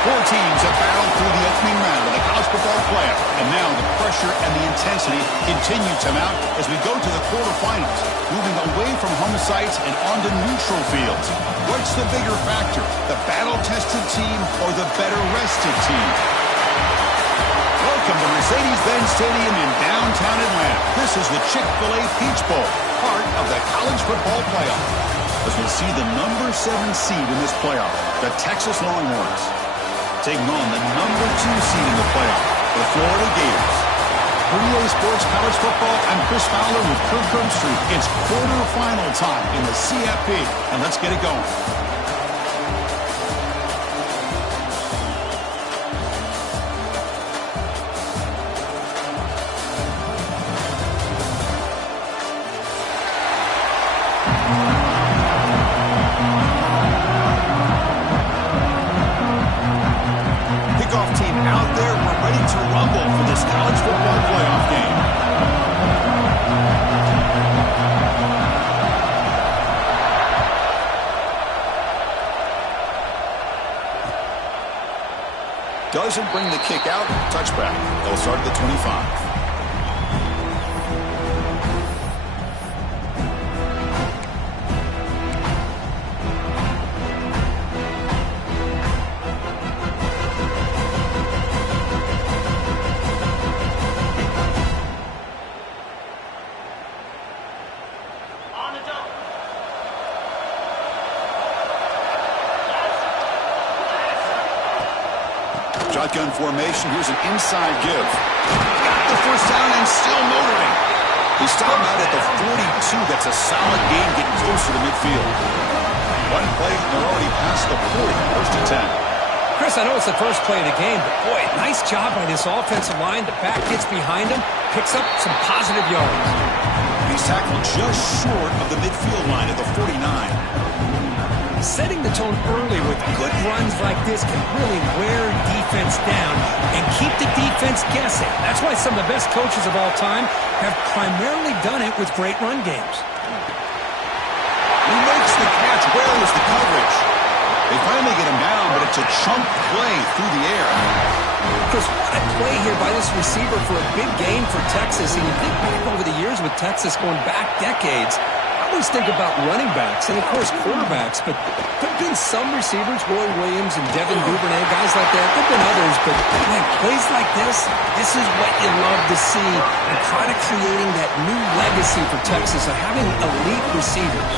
Four teams have battled through the opening round of the college football playoff, and now the pressure and the intensity continue to mount as we go to the quarterfinals, moving away from home sites and onto neutral fields. What's the bigger factor, the battle-tested team or the better-rested team? Welcome to Mercedes-Benz Stadium in downtown Atlanta. This is the Chick-fil-A Peach Bowl, part of the college football playoff, as we see the number 7 seed in this playoff, the Texas Longhorns, taking on the number 2 seed in the playoff, the Florida Gators. For EA Sports College Football, I'm Chris Fowler with Kirk Herbstreit. It's quarterfinal time in the CFP, and let's get it going. Doesn't bring the kick out. Touchback. They'll start at the 25. Shotgun formation. Here's an inside give. Got the first down and still motoring. He stopped out at the 42. That's a solid gain, getting closer to midfield. One play, and they're already past the 40. First and 10. Chris, I know it's the first play of the game, but boy, nice job by this offensive line. The back gets behind him, picks up some positive yards. He's tackled just short of the midfield line at the 49. Setting the tone early with good runs like this can really wear defense down and keep the defense guessing. That's why some of the best coaches of all time have primarily done it with great run games. He makes the catch. Where is the coverage? They finally get him down, but it's a chunk play through the air. Chris, what a play here by this receiver for a big gain for Texas. And you think back over the years with Texas going back decades, I always think about running backs and, of course, quarterbacks, but there have been some receivers, Roy Williams and Devin Duvernay, guys like that. There have been others, but, man, plays like this is what you love to see, and kind of creating that new legacy for Texas of having elite receivers.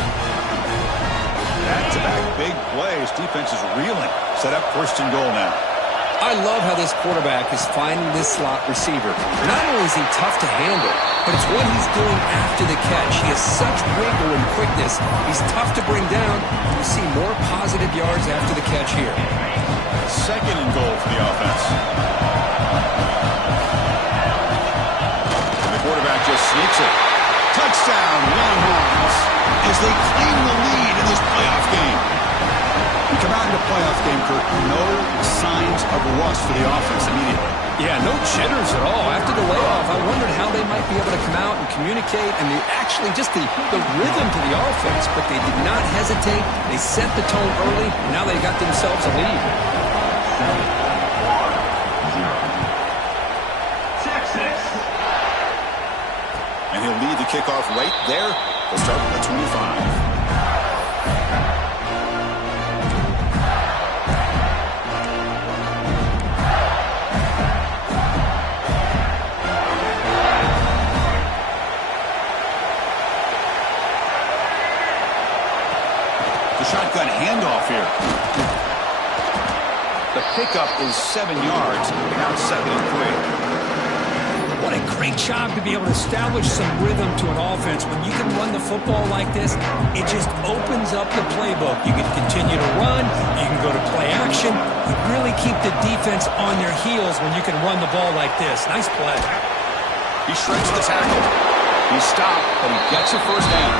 Back-to-back big plays. Defense is reeling. Set up first and goal now. I love how this quarterback is finding this slot receiver. Not only is he tough to handle, but it's what he's doing after the catch. He has such wiggle and quickness. He's tough to bring down. You see more positive yards after the catch here. Second and goal for the offense. And the quarterback just sneaks it. Touchdown, Longhorns, as they claim the lead in this playoff game. We come out in the playoff game, Kirk, no signs of rust for the offense immediately. Yeah, no jitters at all. After the layoff, I wondered how they might be able to come out and communicate and actually just the rhythm to the offense, but they did not hesitate. They set the tone early, and now they got themselves a lead. And he'll lead the kickoff right there. They'll start at the 25. Shotgun handoff here. The pickup is 7 yards. Now 2nd and 3. What a Great job to be able to establish some rhythm to an offense. When you can run the football like this, it just opens up the playbook. You can continue to run. You can go to play action. You really keep the defense on their heels when you can run the ball like this. Nice play. He shreds the tackle. He's stopped, but he gets a first down.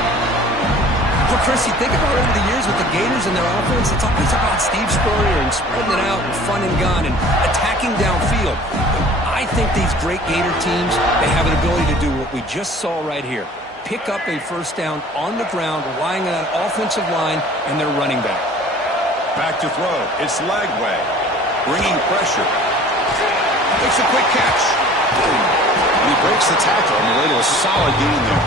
Well, Chris, you think about over the years with the Gators and their offense, it's always about Steve Spurrier and spreading it out and fun and gun and attacking downfield. I think these great Gator teams, they have an ability to do what we just saw right here. Pick up a first down on the ground, relying on that offensive line and their running back. Back to throw. It's Lagway. Bringing pressure. Makes a quick catch. And he breaks the tackle on the way to a solid gain there.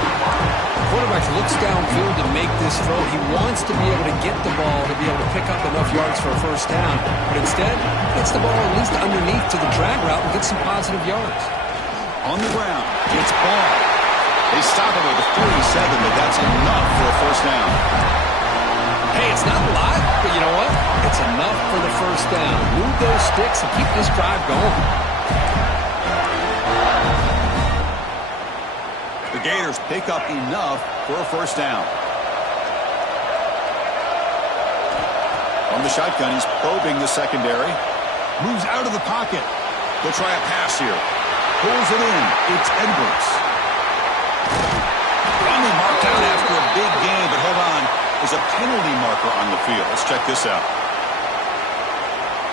Quarterback looks downfield to make this throw. He wants to be able to get the ball to be able to pick up enough yards for a first down. But instead, gets the ball at least underneath to the drag route and gets some positive yards. On the ground, it's ball. They stop him at the 47, but that's enough for a first down. Hey, it's not a lot, but you know what? It's enough for the first down. Move those sticks and keep this drive going. The Gators pick up enough for a first down. On the shotgun, he's probing the secondary. Moves out of the pocket. He'll try a pass here. Pulls it in. It's Edwards. Finally marked out after a big gain, but hold on. There's a penalty marker on the field. Let's check this out.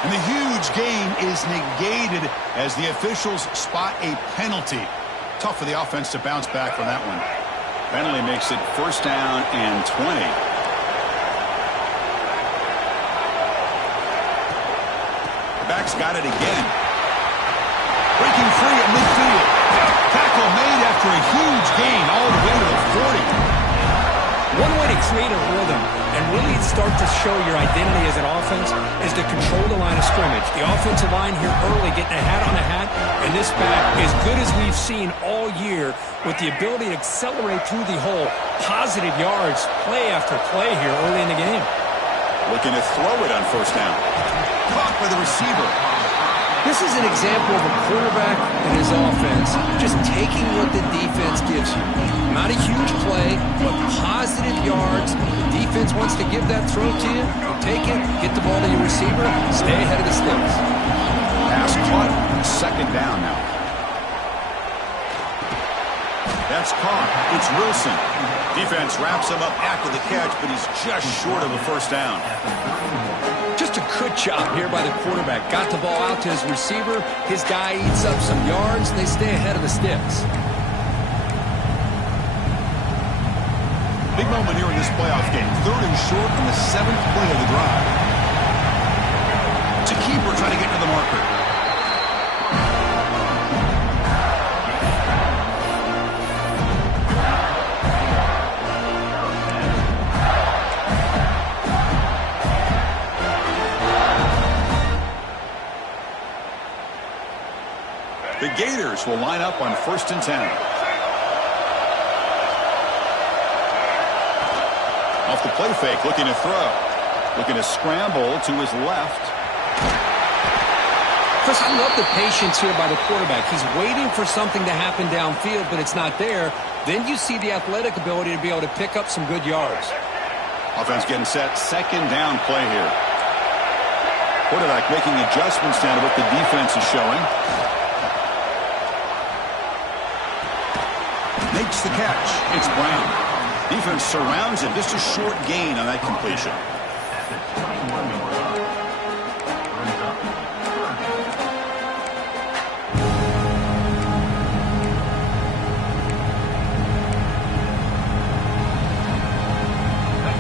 And the huge gain is negated as the officials spot a penalty. Tough for the offense to bounce back from that one. Penalty makes it first down and 20. The back's got it again. Breaking free at midfield. Tackle made after a huge gain all the way to the 40. One way to create a rhythm and really start to show your identity as an offense is to control the line of scrimmage. The offensive line here early getting a hat on a hat, and this back, as good as we've seen all year, with the ability to accelerate through the hole, positive yards, play after play here early in the game. Looking to throw it on first down. Caught by the receiver. This is an example of a quarterback and his offense just taking what the defense gives you. Not a huge play, but positive yards. The defense wants to give that throw to you. You take it, get the ball to your receiver, stay ahead of the sticks. Pass caught. Second down now. That's caught. It's Wilson. Defense wraps him up after the catch, but he's just short of a first down. Just a good job here by the quarterback. Got the ball out to his receiver. His guy eats up some yards. They stay ahead of the sticks. Big moment here in this playoff game. Third and short on the 7th play of the drive. It's a keeper trying to get to the marker. The Gators will line up on 1st and 10. Off the play fake, looking to throw. Looking to scramble to his left. Chris, I love the patience here by the quarterback. He's waiting for something to happen downfield, but it's not there. Then you see the athletic ability to be able to pick up some good yards. Offense getting set. Second down play here. Quarterback making adjustments down to what the defense is showing. Makes the catch. It's Brown. Defense surrounds him. Just a short gain on that completion.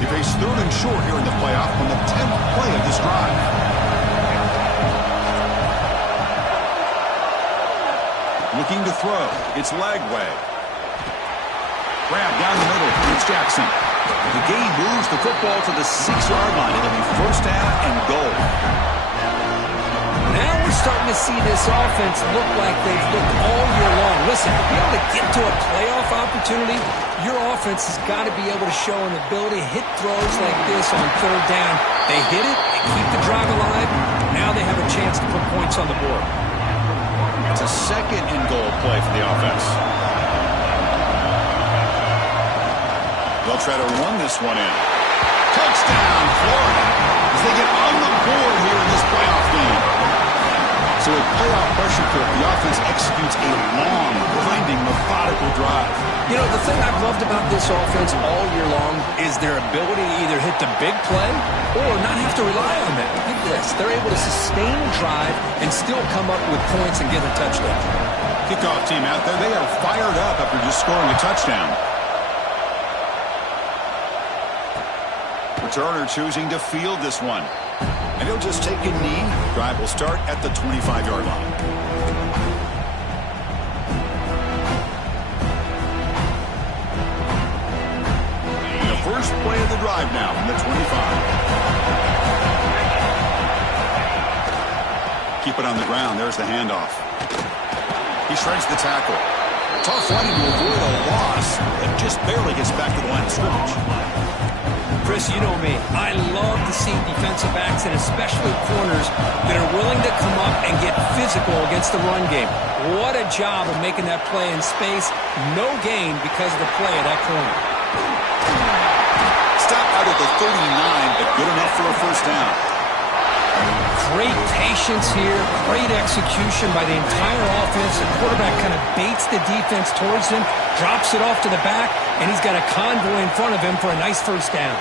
They face 3rd and short here in the playoff on the 10th play of this drive. Looking to throw. It's Lagway. Grab down the middle. It's Jackson. The gain moves the football to the 6-yard line. It'll be first down and goal. Now we're starting to see this offense look like they've looked all year long. Listen, to be able to get to a playoff opportunity, your offense has got to be able to show an ability to hit throws like this on 3rd down. They hit it, they keep the drive alive. Now they have a chance to put points on the board. It's a second and goal play for the offense. They'll try to run this one in. Touchdown, Florida, as they get on the board here in this playoff game. So with playoff pressure cook, the offense executes a long, grinding, methodical drive. You know, the thing I've loved about this offense all year long is their ability to either hit the big play or not have to rely on that. Look at this. They're able to sustain a drive and still come up with points and get a touchdown. Kickoff team out there, they are fired up after just scoring a touchdown. Returner choosing to field this one. And he'll just take a knee. Drive will start at the 25-yard line. The first play of the drive now from the 25. Keep it on the ground. There's the handoff. He shreds the tackle. Tough running to avoid a loss, but just barely gets back to the line of scrimmage. Chris, you know me. I love to see defensive backs and especially corners that are willing to come up and get physical against the run game. What a job of making that play in space. No gain because of the play of that corner. Stop out at the 39, but good enough for a first down. Great patience here. Great execution by the entire offense. The quarterback kind of baits the defense towards him, drops it off to the back, and he's got a convoy in front of him for a nice first down.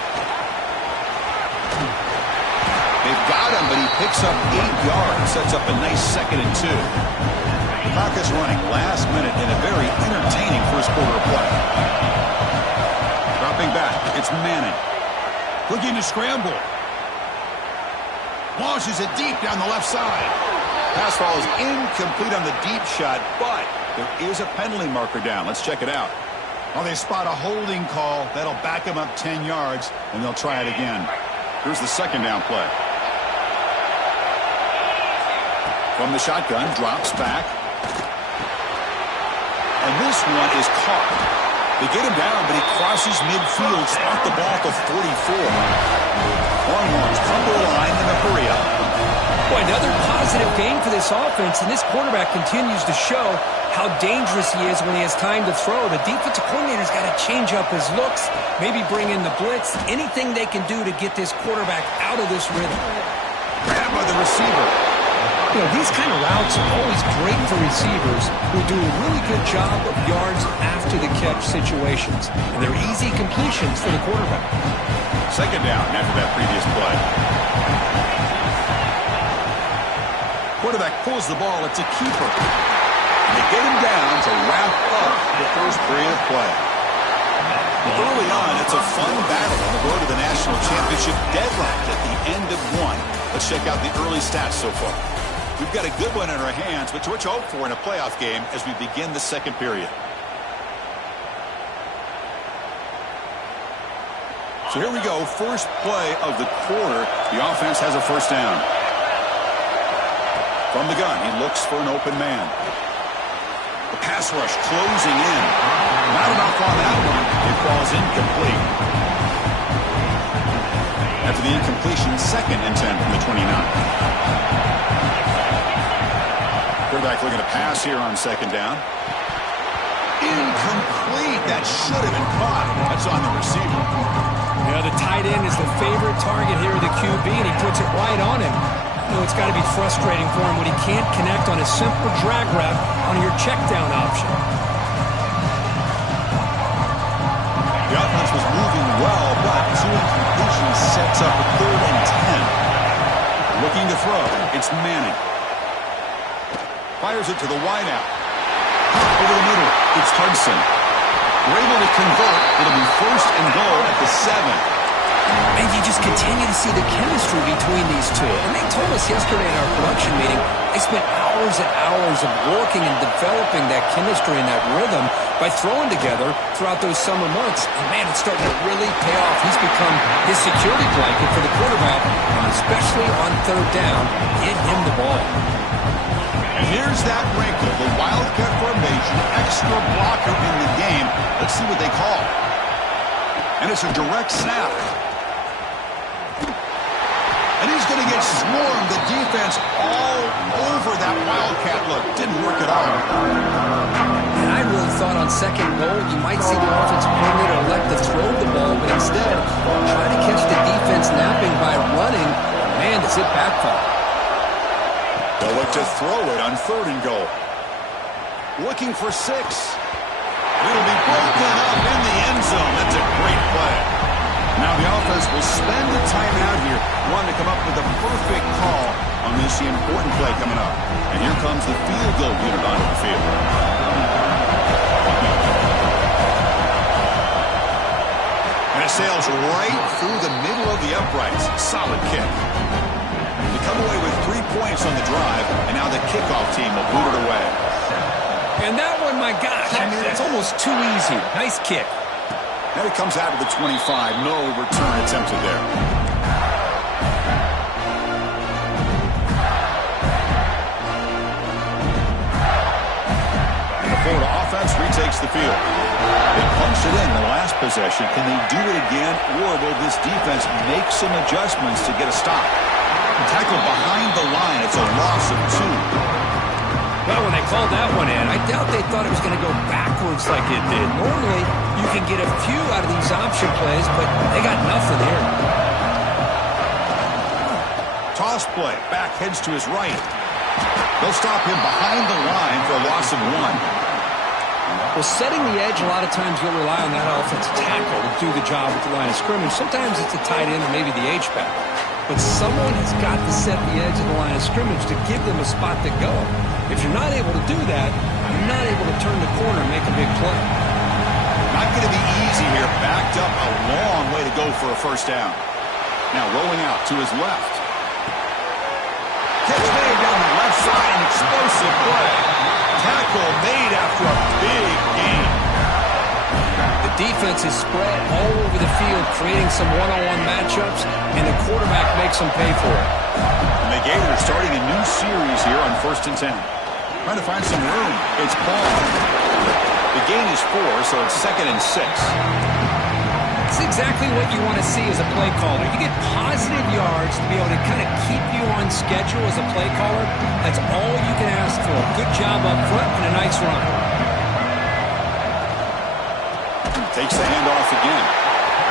They've got him, but he picks up 8 yards. Sets up a nice 2nd and 2. The clock is running last minute in a very entertaining first quarter of play. Dropping back, it's Manning. Looking to scramble. Launches it deep down the left side. Pass ball is incomplete on the deep shot, but there is a penalty marker down. Let's check it out. Well, they spot a holding call. That'll back them up 10 yards, and they'll try it again. Here's the second down play. From the shotgun, drops back. And this one is caught. They get him down, but he crosses midfield, spot the ball to 44. Longhorns come to the line in a hurry up. Boy, another positive game for this offense, and this quarterback continues to show how dangerous he is when he has time to throw. The defensive coordinator's got to change up his looks, maybe bring in the blitz, anything they can do to get this quarterback out of this rhythm. Grab by the receiver. You know, these kind of routes are always great for receivers who do a really good job of yards after the catch situations, and they're easy completions for the quarterback. Second down after that previous play. Quarterback pulls the ball. It's a keeper. And they get him down to wrap up the first period of play. Early on, it's a fun battle on the road to the national championship, deadlocked at the end of one. Let's check out the early stats so far. We've got a good one in our hands, but what you hope for in a playoff game as we begin the second period. So here we go, first play of the quarter. The offense has a first down. From the gun, he looks for an open man. The pass rush closing in. Not enough on that one. It falls incomplete. After the incompletion, 2nd and 10 from the 29. Quarterback looking to pass here on 2nd down. Incomplete. That should have been caught. That's on the receiver. Yeah, the tight end is the favorite target here of the QB, and he puts it right on him. You know, it's got to be frustrating for him when he can't connect on a simple drag route on your check down option. The offense was moving well, but 2 incompletions sets up a 3rd and 10. Looking to throw. It's Manning. Fires it to the wideout. Over the middle, it's Hudson. We're able to convert. It'll be 1st and goal at the 7. And you just continue to see the chemistry between these two. And they told us yesterday in our production meeting, they spent hours and hours of working and developing that chemistry and that rhythm by throwing together throughout those summer months. And man, it's starting to really pay off. He's become his security blanket for the quarterback, and especially on 3rd down, get him the ball. And here's that wrinkle, the wildcat formation, extra blocker in the game. Let's see what they call. And it's a direct snap. And he's going to get swarmed. The defense all over that Wildcat look. Didn't work at all. And I really thought on second goal you might see the offense coordinator elect to throw the ball, but instead try to catch the defense napping by running. Man, does it backfire. They'll look to throw it on 3rd and goal. Looking for 6. It'll be broken up in the end zone. That's a great play. Now the offense will spend the timeout here, wanting to come up with the perfect call on this important play coming up. And here comes the field goal unit onto the field. And it sails right through the middle of the uprights. Solid kick. They come away with 3 points on the drive, and now the kickoff team will boot it away. And that one, my gosh, I mean, it's almost too easy. Nice kick. Now he comes out of the 25. No return attempted there. And the Florida offense retakes the field. They punched it in the last possession. Can they do it again, or will this defense make some adjustments to get a stop? Tackle behind the line. It's a loss of 2. Well, when they called that one in, I doubt they thought it was going to go backwards like it did. Normally, you can get a few out of these option plays, but they got nothing here. Toss play. Back heads to his right. They'll stop him behind the line for a loss of 1. Well, setting the edge, a lot of times you'll rely on that offensive tackle to do the job at the line of scrimmage. Sometimes it's a tight end or maybe the H-back. But someone has got to set the edge of the line of scrimmage to give them a spot to go. If you're not able to do that, you're not able to turn the corner and make a big play. Not going to be easy here. Backed up a long way to go for a first down. Now rolling out to his left. Catch made down the left side. An explosive play. Tackle made after a big gain. The defense is spread all over the field, creating some one-on-one matchups, and the quarterback makes them pay for it. And the Gators starting a new series here on 1st and 10. Trying to find some room. It's Paul. The gain is 4, so it's 2nd and 6. It's exactly what you want to see as a play caller. You get positive yards to be able to kind of keep you on schedule as a play caller. That's all you can ask for. Good job up front and a nice run. Takes the handoff again.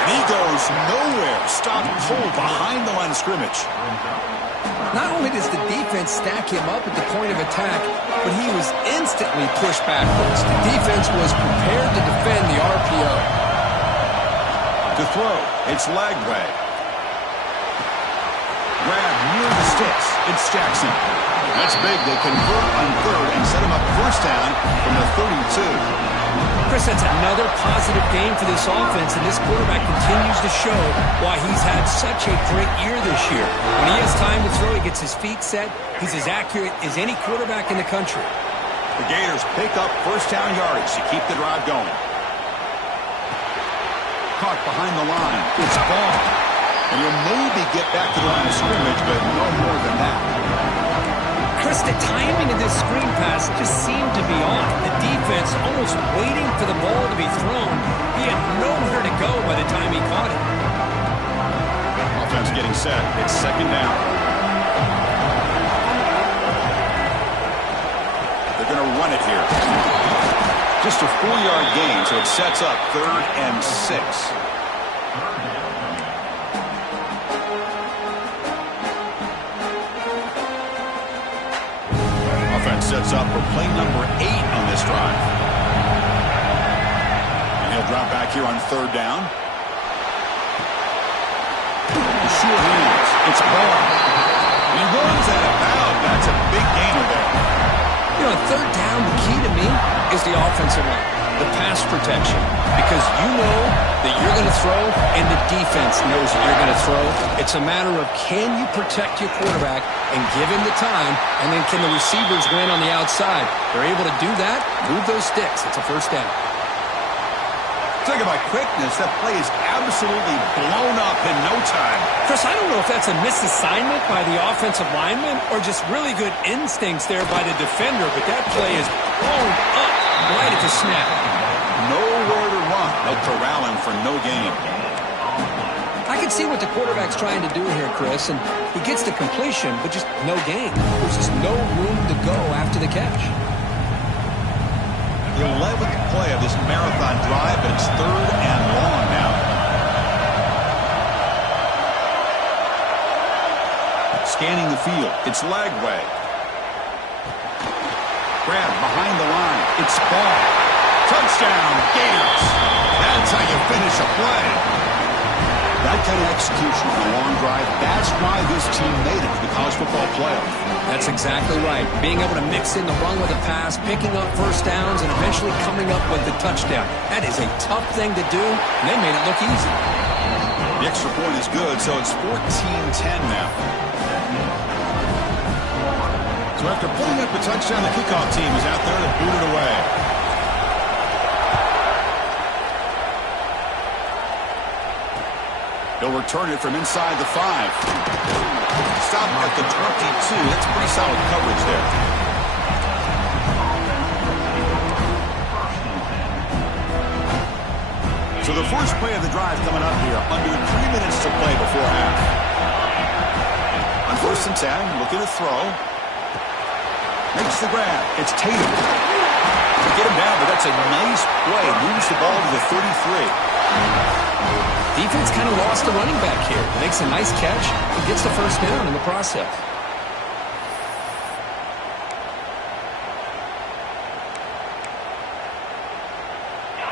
And he goes nowhere. Stopped cold behind the line of scrimmage. Not only does the defense stack him up at the point of attack, but he was instantly pushed backwards. The defense was prepared to defend the RPO. To throw, it's Lagway. Grab near the sticks. It's Jackson. That's big. They convert on 3rd and set him up first down from the 32. Chris, that's another positive game for this offense, and this quarterback continues to show why he's had such a great year this year. When he has time to throw, he gets his feet set. He's as accurate as any quarterback in the country. The Gators pick up first down yardage to keep the drive going. Caught behind the line. It's Ball. And he'll maybe get back to the line of scrimmage, but no more than that. Chris, the timing of this screen pass just seemed to be on. The defense almost waiting for the ball to be thrown. He had nowhere to go by the time he caught it. Offense getting set. It's 2nd down. They're going to run it here. Just a 4-yard gain, so it sets up 3rd and 6. Sets up for play number 8 on this drive. And he'll drop back here on 3rd down. Sure hands. It's Ball. He runs out of bounds. That's a big gainer there. You know, 3rd down, the key to me is the offensive line, the pass protection. Because you know that you're going to throw, and the defense knows that you're going to throw. It's a matter of can you protect your quarterback and give him the time, and then can the receivers win on the outside? They're able to do that, move those sticks. It's a first down. Talking about quickness, that play is absolutely blown up in no time. Chris, I don't know if that's a misassignment by the offensive lineman or just really good instincts there by the defender, but that play is blown up right at the snap. Nowhere to run. They'll corral him for no gain. I can see what the quarterback's trying to do here, Chris, and he gets the completion, but just no gain. There's just no room to go after the catch. The 11th play of this marathon drive, but it's 3rd and long now. Scanning the field, it's Lagway. Grab behind the line, it's Ball. Touchdown, Gators. That's how you finish a play. That kind of execution on a long drive, that's why this team made it to the college football playoff. That's exactly right. Being able to mix in the run with the pass, picking up first downs, and eventually coming up with the touchdown. That is a tough thing to do, and they made it look easy. The extra point is good, so it's 14-10 now. So after putting up a touchdown, the kickoff team is out there to boot it away. He'll return it from inside the 5. Stop at the 22. That's pretty solid coverage there. So the first play of the drive coming up here. Under 3 minutes to play before half. On 1st and 10, looking to throw. Makes the grab. It's Tatum. To get him down, but that's a nice play. Moves the ball to the 33. Defense kind of lost the running back here. Makes a nice catch and gets the first down in the process.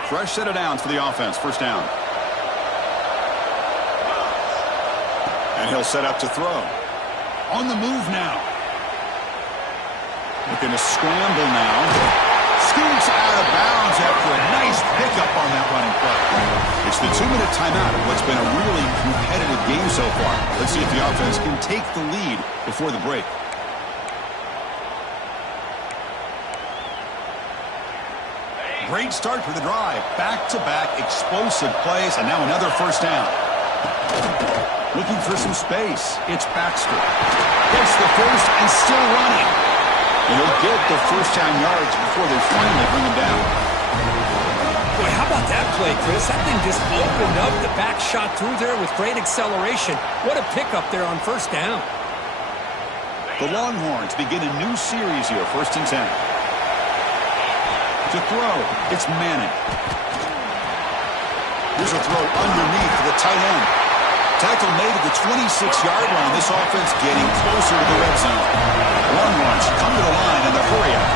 Fresh set of downs for the offense. First down. And he'll set up to throw. On the move now. Looking to scramble now. Scoots out of bounds after a nice pickup on that running play. It's the 2-minute timeout of what's been a really competitive game so far. Let's see if the offense can take the lead before the break. Great start for the drive. Back-to-back explosive plays, and now another first down. Looking for some space. It's Baxter. Gets the first and still running. And he'll get the first down yards before they finally bring him down. Boy, how about that play, Chris? That thing just opened up. The back shot through there with great acceleration. What a pickup there on first down. The Longhorns begin a new series here, 1st and 10. To throw, it's Manning. Here's a throw underneath to the tight end. Tackle made at the 26-yard line. This offense getting closer to the red zone. Longhorns come to the line in the hurry up.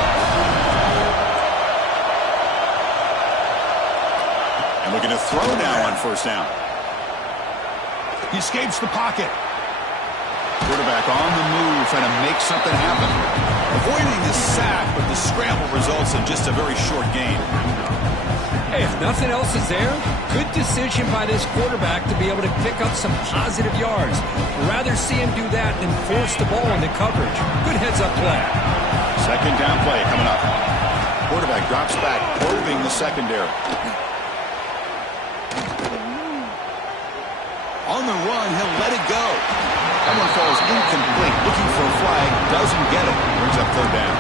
And looking to throw now on first down. He escapes the pocket. Quarterback on the move, trying to make something happen. Avoiding the sack, but the scramble results in just a very short gain. Hey, if nothing else is there, good decision by this quarterback to be able to pick up some positive yards. Rather see him do that than force the ball into coverage. Good heads-up play. Second down play coming up. Quarterback drops back, probing the secondary. On the run, he'll let it go. That one falls incomplete. Looking for a flag, doesn't get it. Brings up 3rd down.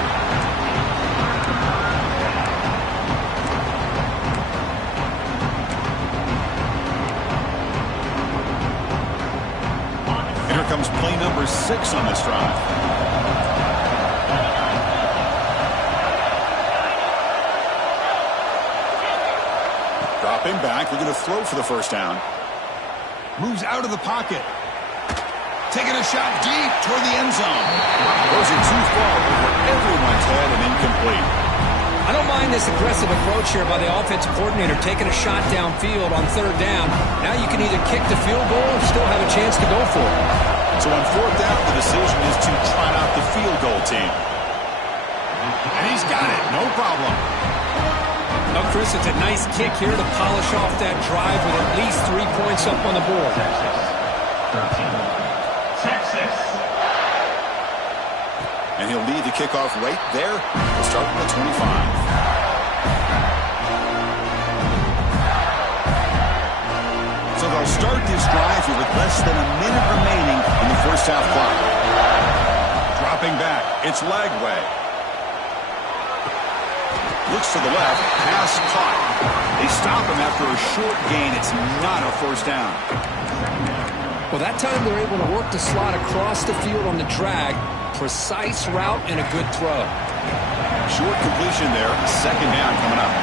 And here comes play number 6 on this drive. Dropping back, looking to throw for the first down. Moves out of the pocket. Taking a shot deep toward the end zone. Those are too far over everyone's head and incomplete. I don't mind this aggressive approach here by the offensive coordinator, taking a shot downfield on 3rd down. Now you can either kick the field goal or still have a chance to go for it. So on 4th down, the decision is to trot out the field goal team. And he's got it, no problem. Well, Chris, it's a nice kick here to polish off that drive with at least 3 points up on the board. And he'll lead the kickoff right there. We'll start with the 25. So they'll start this drive here with less than a minute remaining in the first half clock. Dropping back, it's Lagway. Looks to the left. Pass caught. They stop him after a short gain. It's not a first down. Well, that time they're able to work the slot across the field on the drag. Precise route and a good throw. Short completion there. Second down coming up.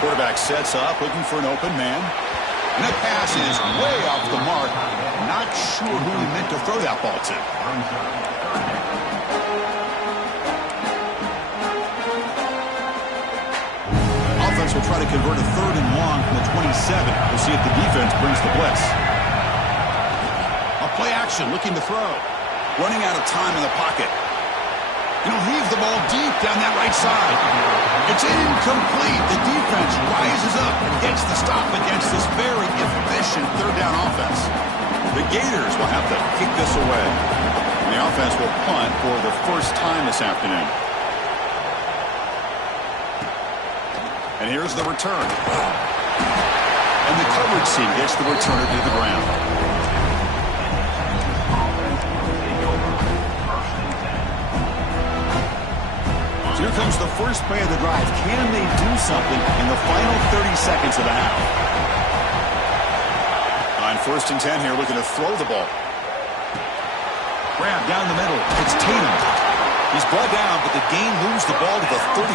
Quarterback sets up, looking for an open man. And that pass is way off the mark. Not sure who he meant to throw that ball to. Offense will try to convert a third and long from the 27. We'll see if the defense brings the blitz. A play action, looking to throw. Running out of time in the pocket. He'll leave the ball deep down that right side. It's incomplete. The defense rises up and gets the stop against this very efficient third down offense. The Gators will have to kick this away. And the offense will punt for the first time this afternoon. And here's the return. And the coverage team gets the returner to the ground. Here comes the first play of the drive. Can they do something in the final 30 seconds of the half? On 1st and 10 here, looking to throw the ball. Grab down the middle. It's Tatum. He's brought down, but the gain moves the ball to the 39.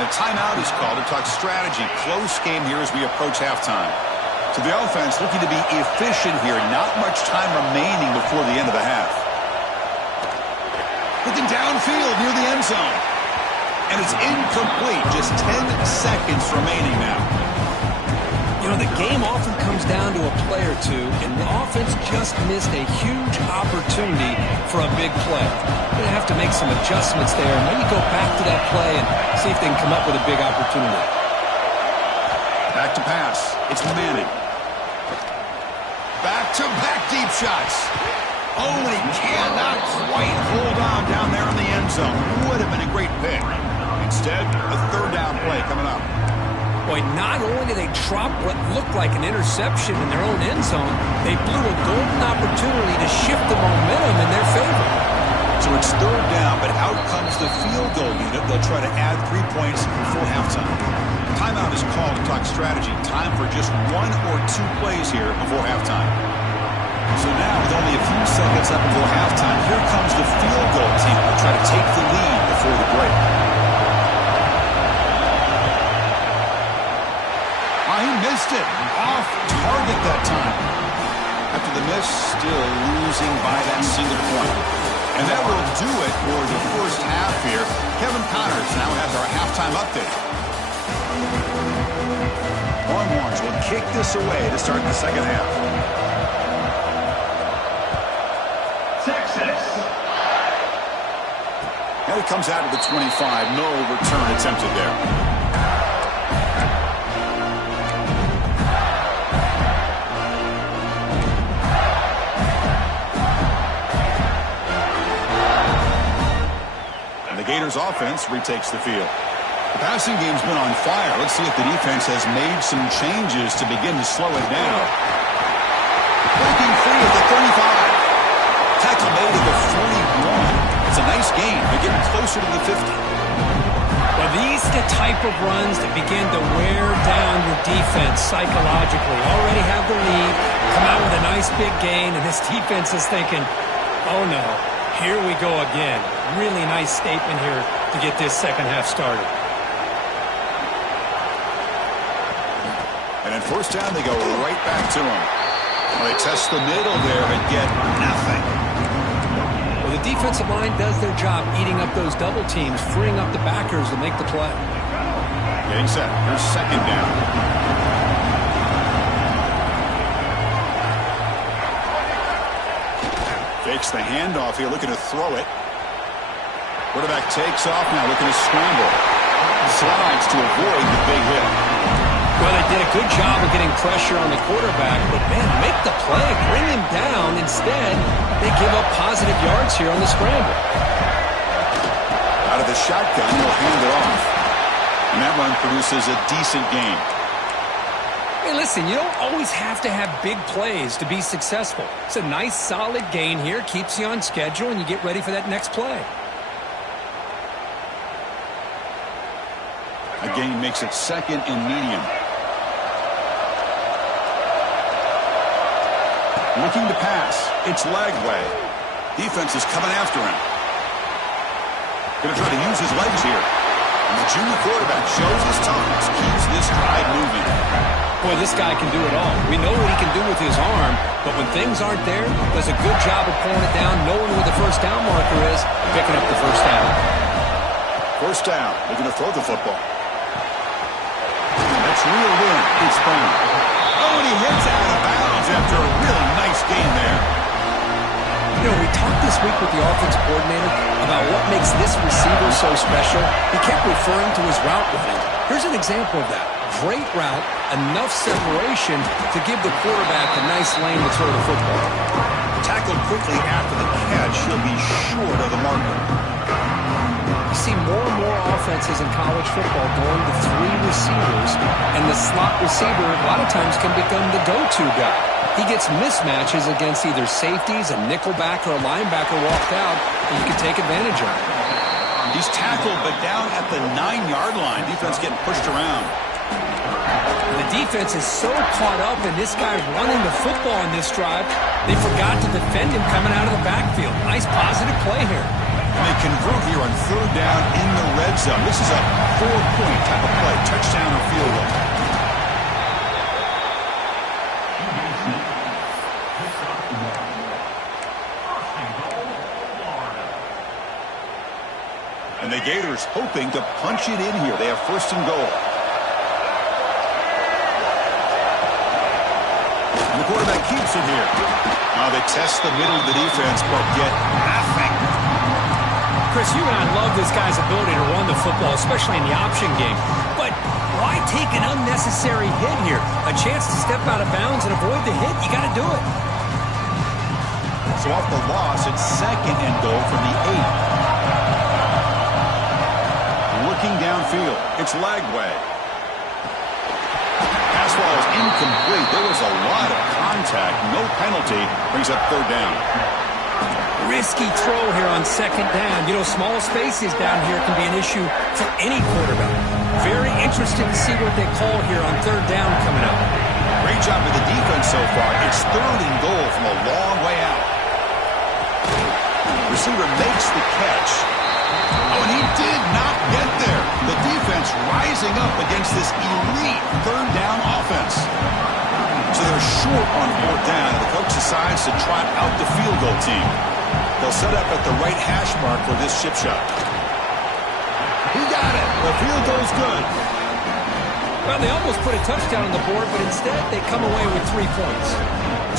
And a timeout is called to talk strategy. Close game here as we approach halftime. So the offense looking to be efficient here. Not much time remaining before the end of the half. Looking downfield near the end zone. And it's incomplete. Just 10 seconds remaining now. You know, the game often comes down to a play or two, and the offense just missed a huge opportunity for a big play. They're going to have to make some adjustments there, and maybe go back to that play and see if they can come up with a big opportunity. Back to pass. It's Manning. Back-to-back deep shots. Oh, and he cannot quite hold on down there in the end zone. Would have been a great pick. Instead, a third down play coming up. Boy, not only did they drop what looked like an interception in their own end zone, they blew a golden opportunity to shift the momentum in their favor. So it's third down, but out comes the field goal unit. They'll try to add 3 points before halftime. Timeout is called to talk strategy. Time for just 1 or 2 plays here before halftime. So now, with only a few seconds up until halftime, here comes the field goal team to try to take the lead before the break. He missed it. Off target that time. After the miss, still losing by that single point. And that will do it for the first half here. Kevin Connors now has our halftime update. Longhorns will kick this away to start the second half. Now he comes out of the 25. No return attempted there. Gators offense retakes the field. The passing game's been on fire. Let's see if the defense has made some changes to begin to slow it down. Breaking free at the 35. Tackle made at the 41. It's a nice gain. They're getting closer to the 50. Well, these are the type of runs that begin to wear down your defense psychologically. Already have the lead, come out with a nice big gain, and this defense is thinking, oh no. Here we go again. Really nice statement here to get this second half started. And at first down, they go right back to him. Well, they test the middle there and get nothing. Well, the defensive line does their job eating up those double teams, freeing up the backers to make the play. Getting set. Here's second down. Fakes the handoff here, looking to throw it. Quarterback takes off now, looking to scramble. Slides to avoid the big hit. Well, they did a good job of getting pressure on the quarterback, but man, make the play, bring him down. Instead, they give up positive yards here on the scramble. Out of the shotgun, he'll hand it off. And that run produces a decent gain. Hey, listen, you don't always have to have big plays to be successful. It's a nice, solid gain here, keeps you on schedule, and you get ready for that next play. A gain makes it second and medium. Looking to pass. It's Lagway. Defense is coming after him. Going to try to use his legs here. And the junior quarterback shows his toughness, keeps this drive moving. Boy, this guy can do it all. We know what he can do with his arm, but when things aren't there, does a good job of pulling it down, knowing where the first down marker is, picking up the first down. First down. They're going to throw the football. That's reeled in. It's found. Oh, and he hits out of bounds after a really nice gain there. You know, we talked this week with the offensive coordinator about what makes this receiver so special. He kept referring to his route defense. Here's an example of that. Great route, enough separation to give the quarterback a nice lane to throw the football. Tackled quickly after the catch. He'll be short of the marker. You see more and more offenses in college football going to three receivers, and the slot receiver a lot of times can become the go-to guy. He gets mismatches against either safeties, a nickelback, or a linebacker walked out, and you can take advantage of it. He's tackled, but down at the 9-yard line. Defense getting pushed around. The defense is so caught up in this guy running the football in this drive, they forgot to defend him coming out of the backfield. Nice positive play here. And they convert here on third down in the red zone. This is a 4-point type of play, touchdown or field goal. And the Gators hoping to punch it in here. They have first and goal. And the quarterback keeps it here. Now they test the middle of the defense, but get nothing. Chris, you and I love this guy's ability to run the football, especially in the option game. But why take an unnecessary hit here? A chance to step out of bounds and avoid the hit, you got to do it. So off the loss, it's second and goal from the 8. Looking downfield, it's Lagway. Pass ball is incomplete. There was a lot of contact. No penalty. Brings up third down. Risky throw here on second down. You know, small spaces down here can be an issue for any quarterback. Very interesting to see what they call here on third down coming up. Great job with the defense so far. It's third and goal from a long way out. Receiver makes the catch. Oh, and he did not get there. The defense rising up against this elite third down offense. So they're short on fourth down, and the coach decides to trot out the field goal team. They'll set up at the right hash mark for this chip shot. He got it. The field goal's good. Well, they almost put a touchdown on the board, but instead they come away with 3 points.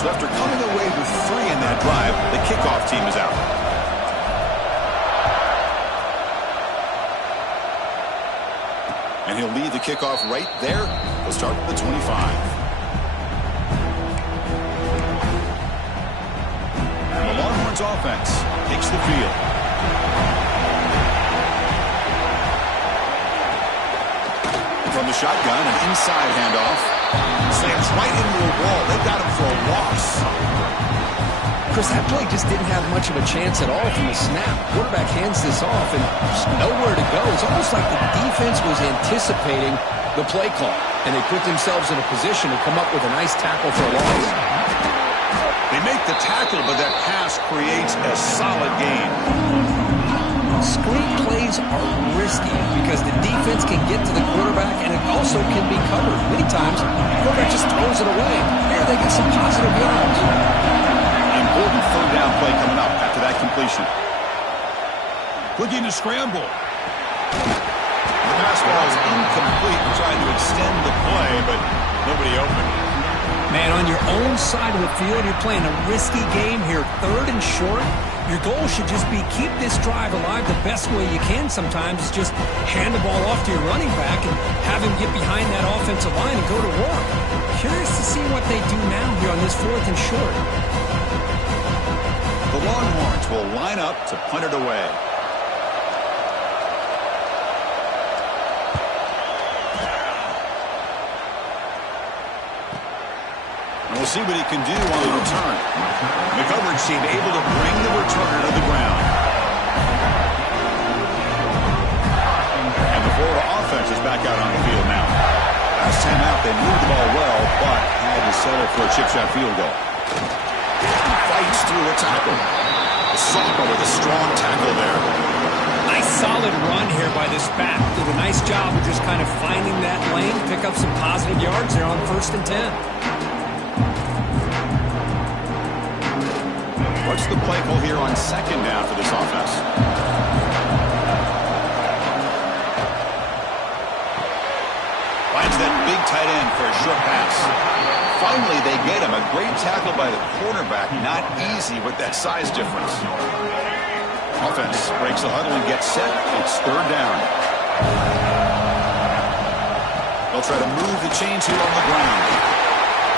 So after coming away with 3 in that drive, the kickoff team is out. And he'll lead the kickoff right there. We'll start at the 25. And the Longhorns offense takes the field. From the shotgun, an inside handoff. Slams right into a wall. They got him for a loss. Chris, that play just didn't have much of a chance at all from the snap. Quarterback hands this off, and there's nowhere to go. It's almost like the defense was anticipating the play call, and they put themselves in a position to come up with a nice tackle for a loss. They make the tackle, but that pass creates a solid gain. Screen plays are risky because the defense can get to the quarterback, and it also can be covered. Many times, the quarterback just throws it away. Here they get some positive yards. Important third down play coming up after that completion. Looking to scramble. The pass ball is incomplete. Trying to extend the play, but nobody open. Man, on your own side of the field, you're playing a risky game here. Third and short. Your goal should just be keep this drive alive the best way you can sometimes. Is just hand the ball off to your running back and have him get behind that offensive line and go to work. Curious to see what they do now here on this fourth and short. The Longhorns will line up to punt it away. And we'll see what he can do on the return. The coverage team able to bring the returner to the ground. And the Florida offense is back out on the field now. Last time out, they moved the ball well, but had to settle for a chip shot field goal. Fights through a tackle. Soccer with a strong tackle there. Nice solid run here by this back. Did a nice job of just kind of finding that lane, pick up some positive yards there on 1st and 10. What's the play call here on 2nd down for this offense? Finds that big tight end for a short pass. Finally, they get him. A great tackle by the cornerback. Not easy with that size difference. Offense breaks the huddle and gets set. It's 3rd down. They'll try to move the chains here on the ground.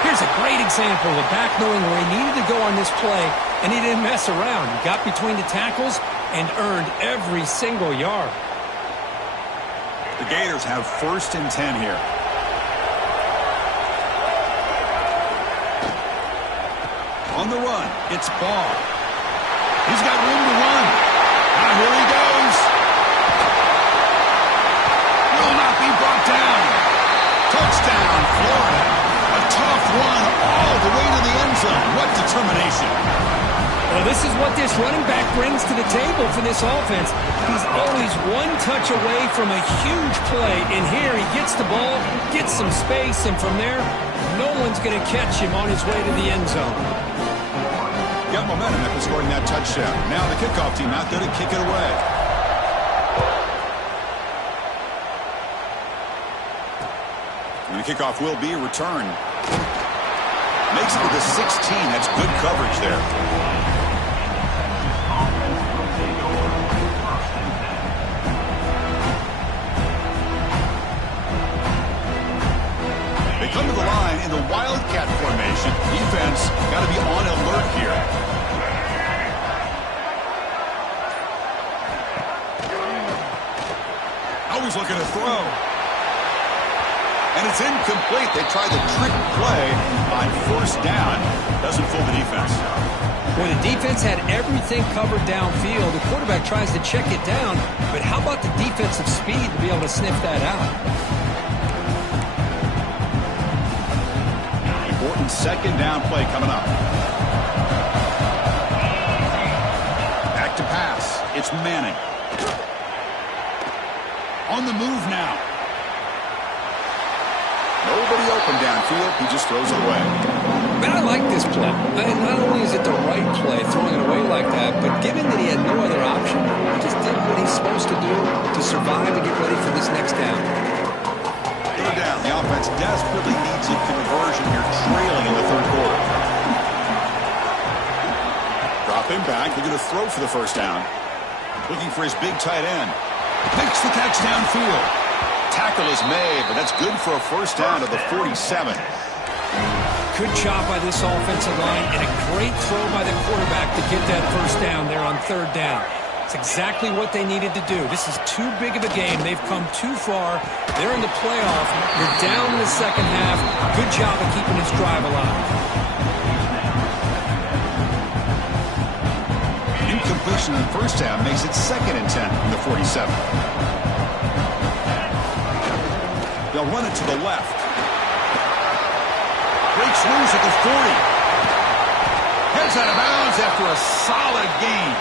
Here's a great example of back knowing where he needed to go on this play, and he didn't mess around. He got between the tackles and earned every single yard. The Gators have 1st and 10 here. On the run, it's Ball. He's got room to run. Now here he goes. Will not be brought down. Touchdown, Florida. A tough run all the way to the end zone. What determination. Well, this is what this running back brings to the table for this offense. He's always one touch away from a huge play. And here he gets the ball, gets some space, and from there, no one's going to catch him on his way to the end zone. Got momentum after scoring that touchdown. Now the kickoff team out there to kick it away. And the kickoff will be a return. Makes it to the 16. That's good coverage there. They come to the line in the Wildcat formation. Defense got to be on alert here. Always looking to throw. And it's incomplete. They try the trick play on 1st down. Doesn't fool the defense. When the defense had everything covered downfield, the quarterback tries to check it down. But how about the defensive speed to be able to sniff that out? Important 2nd down play coming up. Back to pass. It's Manning. On the move now. Nobody open downfield. He just throws it away. Man, I like this play. Not only is it the right play, throwing it away like that, but given that he had no other option, he just did what he's supposed to do to survive and get ready for this next down. 3rd down. The offense desperately needs a conversion here, trailing in the 3rd quarter. Drop him back. They're going to throw for the 1st down. Looking for his big tight end. Makes the catch downfield. Tackle is made, but that's good for a 1st down to the 47. Good job by this offensive line and a great throw by the quarterback to get that 1st down there on 3rd down. It's exactly what they needed to do. This is too big of a game. They've come too far. They're in the playoff. You're down in the 2nd half. Good job of keeping this drive alive. Incompletion in the 1st down makes it 2nd and 10 from the 47. They'll run it to the left. Breaks loose at the 40. Heads out of bounds after a solid gain.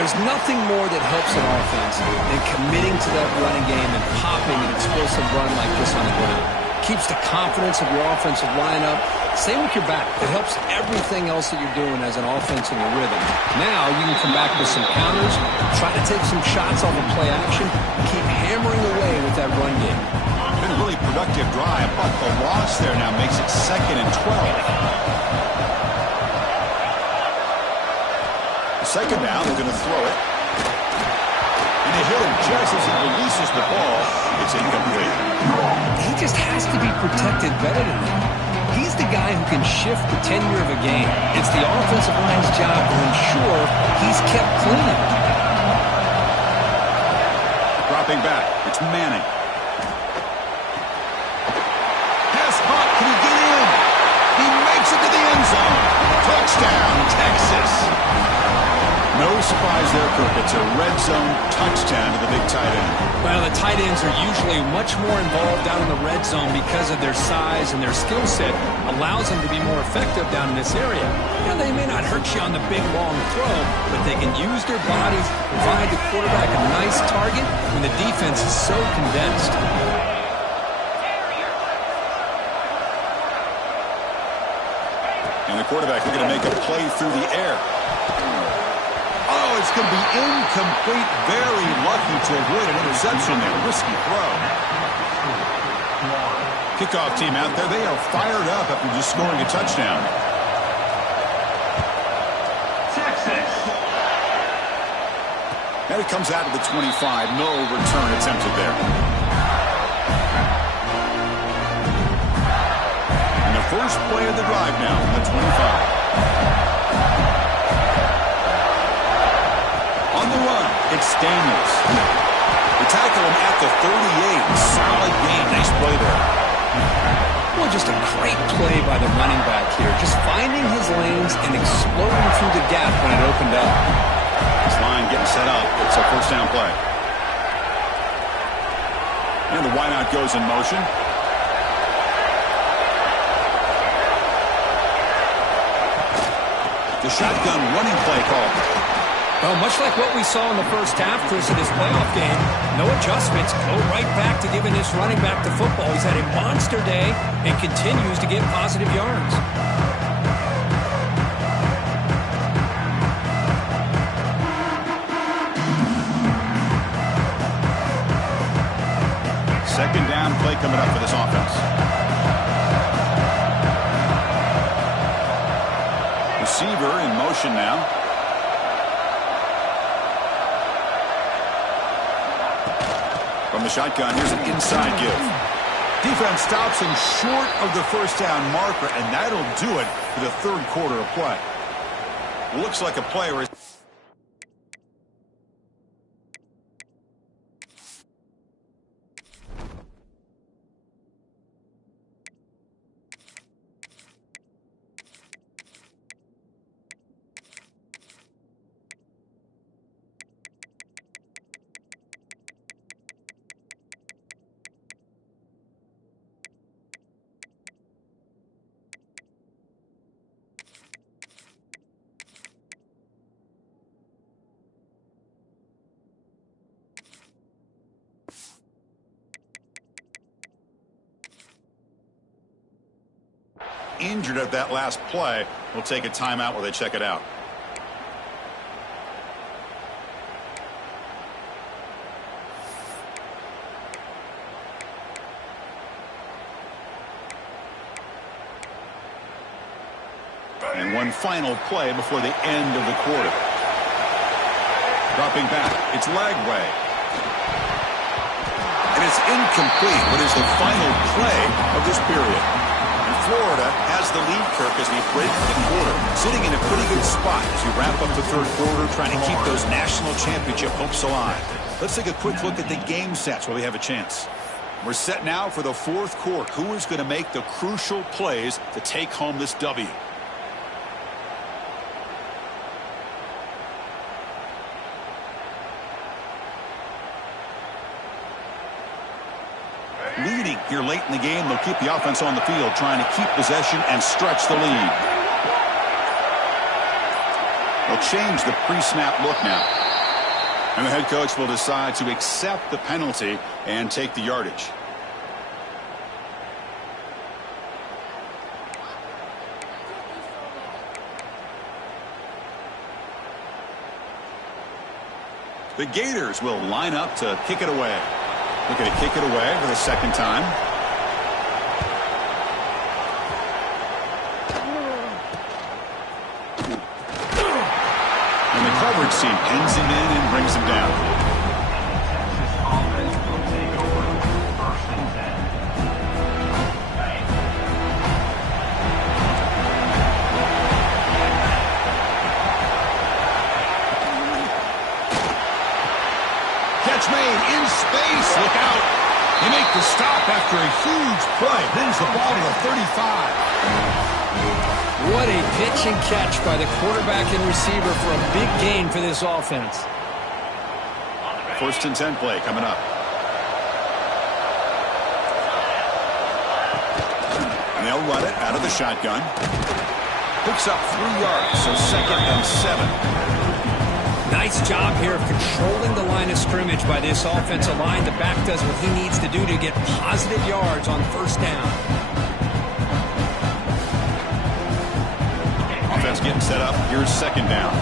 There's nothing more that helps an offense than committing to that running game and popping an explosive run like this on the ground. Keeps the confidence of your offensive lineup. Same with your back. It helps everything else that you're doing as an offense in a rhythm. Now you can come back with some counters, try to take some shots off of play action, keep hammering away with that run game. Been a really productive drive, but the loss there now makes it 2nd and 12. The 2nd down, they're going to throw it. And they hit him just as he releases the ball. It's incomplete. He just has to be protected better than that. He's the guy who can shift the tenure of a game. It's the offensive line's job to ensure he's kept clean. Dropping back, it's Manning. Can he get in? He makes it to the end zone. Touchdown, Texas. No surprise there, Kirk. It's a red zone touchdown to the big tight end. Well, the tight ends are usually much more involved down in the red zone because of their size and their skill set allows them to be more effective down in this area. You know, they may not hurt you on the big, long throw, but they can use their bodies to provide the quarterback a nice target when the defense is so condensed. And the quarterback looking to make a play through the air. Oh, it's going to be incomplete. Very lucky to avoid an interception there. Risky throw. Kickoff team out there. They are fired up after just scoring a touchdown. Texas. And it comes out of the 25. No return attempted there. And the first play of the drive now from the 25. On the run, it's Daniels. They tackle him at the 38. Solid gain. Nice play there. Well, just a great play by the running back here. Just finding his lanes and exploding through the gap when it opened up. This line getting set up. It's a first down play. And the wideout goes in motion. The shotgun running play call. Well, much like what we saw in the first half, Chris, of this playoff game, no adjustments, go right back to giving this running back the football. He's had a monster day and continues to get positive yards. Second down play coming up for this offense. Receiver in motion now. From the shotgun, here's an inside give. Defense stops him short of the first down marker, and that'll do it for the third quarter of play. Looks like a player is... injured at that last play. We'll take a timeout while they check it out. And one final play before the end of the quarter. Dropping back, it's Lagway. And it's incomplete. What is the final play of this period? Florida has the lead, Kirk, as we break the quarter. Sitting in a pretty good spot as we wrap up the third quarter, trying to keep those national championship hopes alive. Let's take a quick look at the game stats while we have a chance. We're set now for the fourth quarter. Who is going to make the crucial plays to take home this W? Leading here late in the game, they'll keep the offense on the field, trying to keep possession and stretch the lead. They'll change the pre-snap look now. And the head coach will decide to accept the penalty and take the yardage. The Gators will line up to kick it away. Looking to kick it away for the second time. And the coverage team pins him in and brings him down. Catch made in space. Look out. They make the stop after a huge play. Brings the ball to the 35. What a pitch and catch by the quarterback and receiver for a big gain for this offense. 1st and 10 play coming up. And they'll run it out of the shotgun. Picks up 3 yards, so 2nd and 7. Nice job here of controlling the line of scrimmage by this offensive line. The back does what he needs to do to get positive yards on 1st down. Offense getting set up. Here's 2nd down.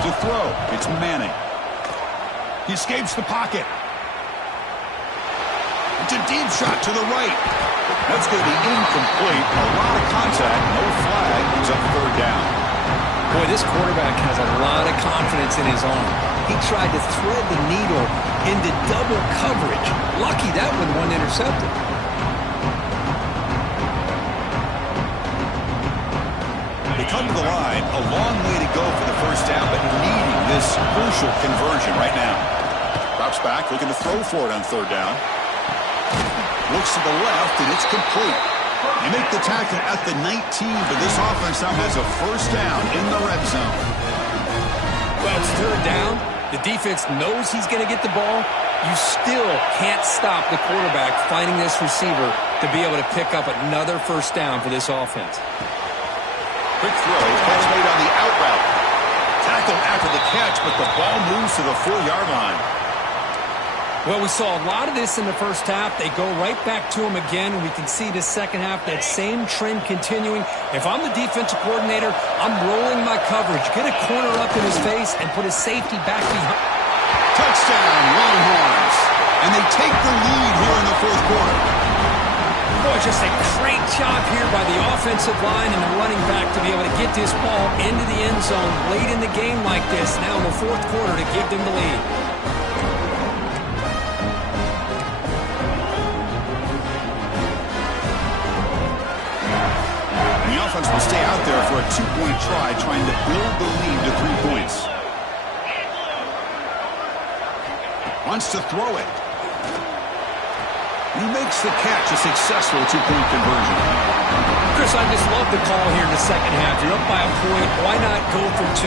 To throw, it's Manning. He escapes the pocket. It's a deep shot to the right. That's going to be incomplete. A lot of contact. No flag. He's up 3rd down. Boy, this quarterback has a lot of confidence in his arm. He tried to thread the needle into double coverage. Lucky that one wasn't intercepted. They come to the line. A long way to go for the 1st down, but needing this crucial conversion right now. Drops back, looking to throw for it on 3rd down. Looks to the left, and it's complete. They make the tackle at the 19, but this offense now has a 1st down in the red zone. Well, it's 3rd down. The defense knows he's going to get the ball. You still can't stop the quarterback finding this receiver to be able to pick up another 1st down for this offense. Quick throw, catch made on the out route. Tackled after the catch, but the ball moves to the 4-yard line. Well, we saw a lot of this in the 1st half. They go right back to him again, and we can see the 2nd half, that same trend continuing. If I'm the defensive coordinator, I'm rolling my coverage. Get a corner up in his face and put his safety back behind. Touchdown, Longhorns. And they take the lead here in the 4th quarter. Boy, just a great job here by the offensive line and the running back to be able to get this ball into the end zone late in the game like this, now in the 4th quarter, to give them the lead. And the offense will stay out there for a 2-point try, trying to build the lead to 3 points. Wants to throw it. He makes the catch, a successful 2-point conversion. Chris, I just love the call here in the 2nd half. You're up by a point. Why not go for 2?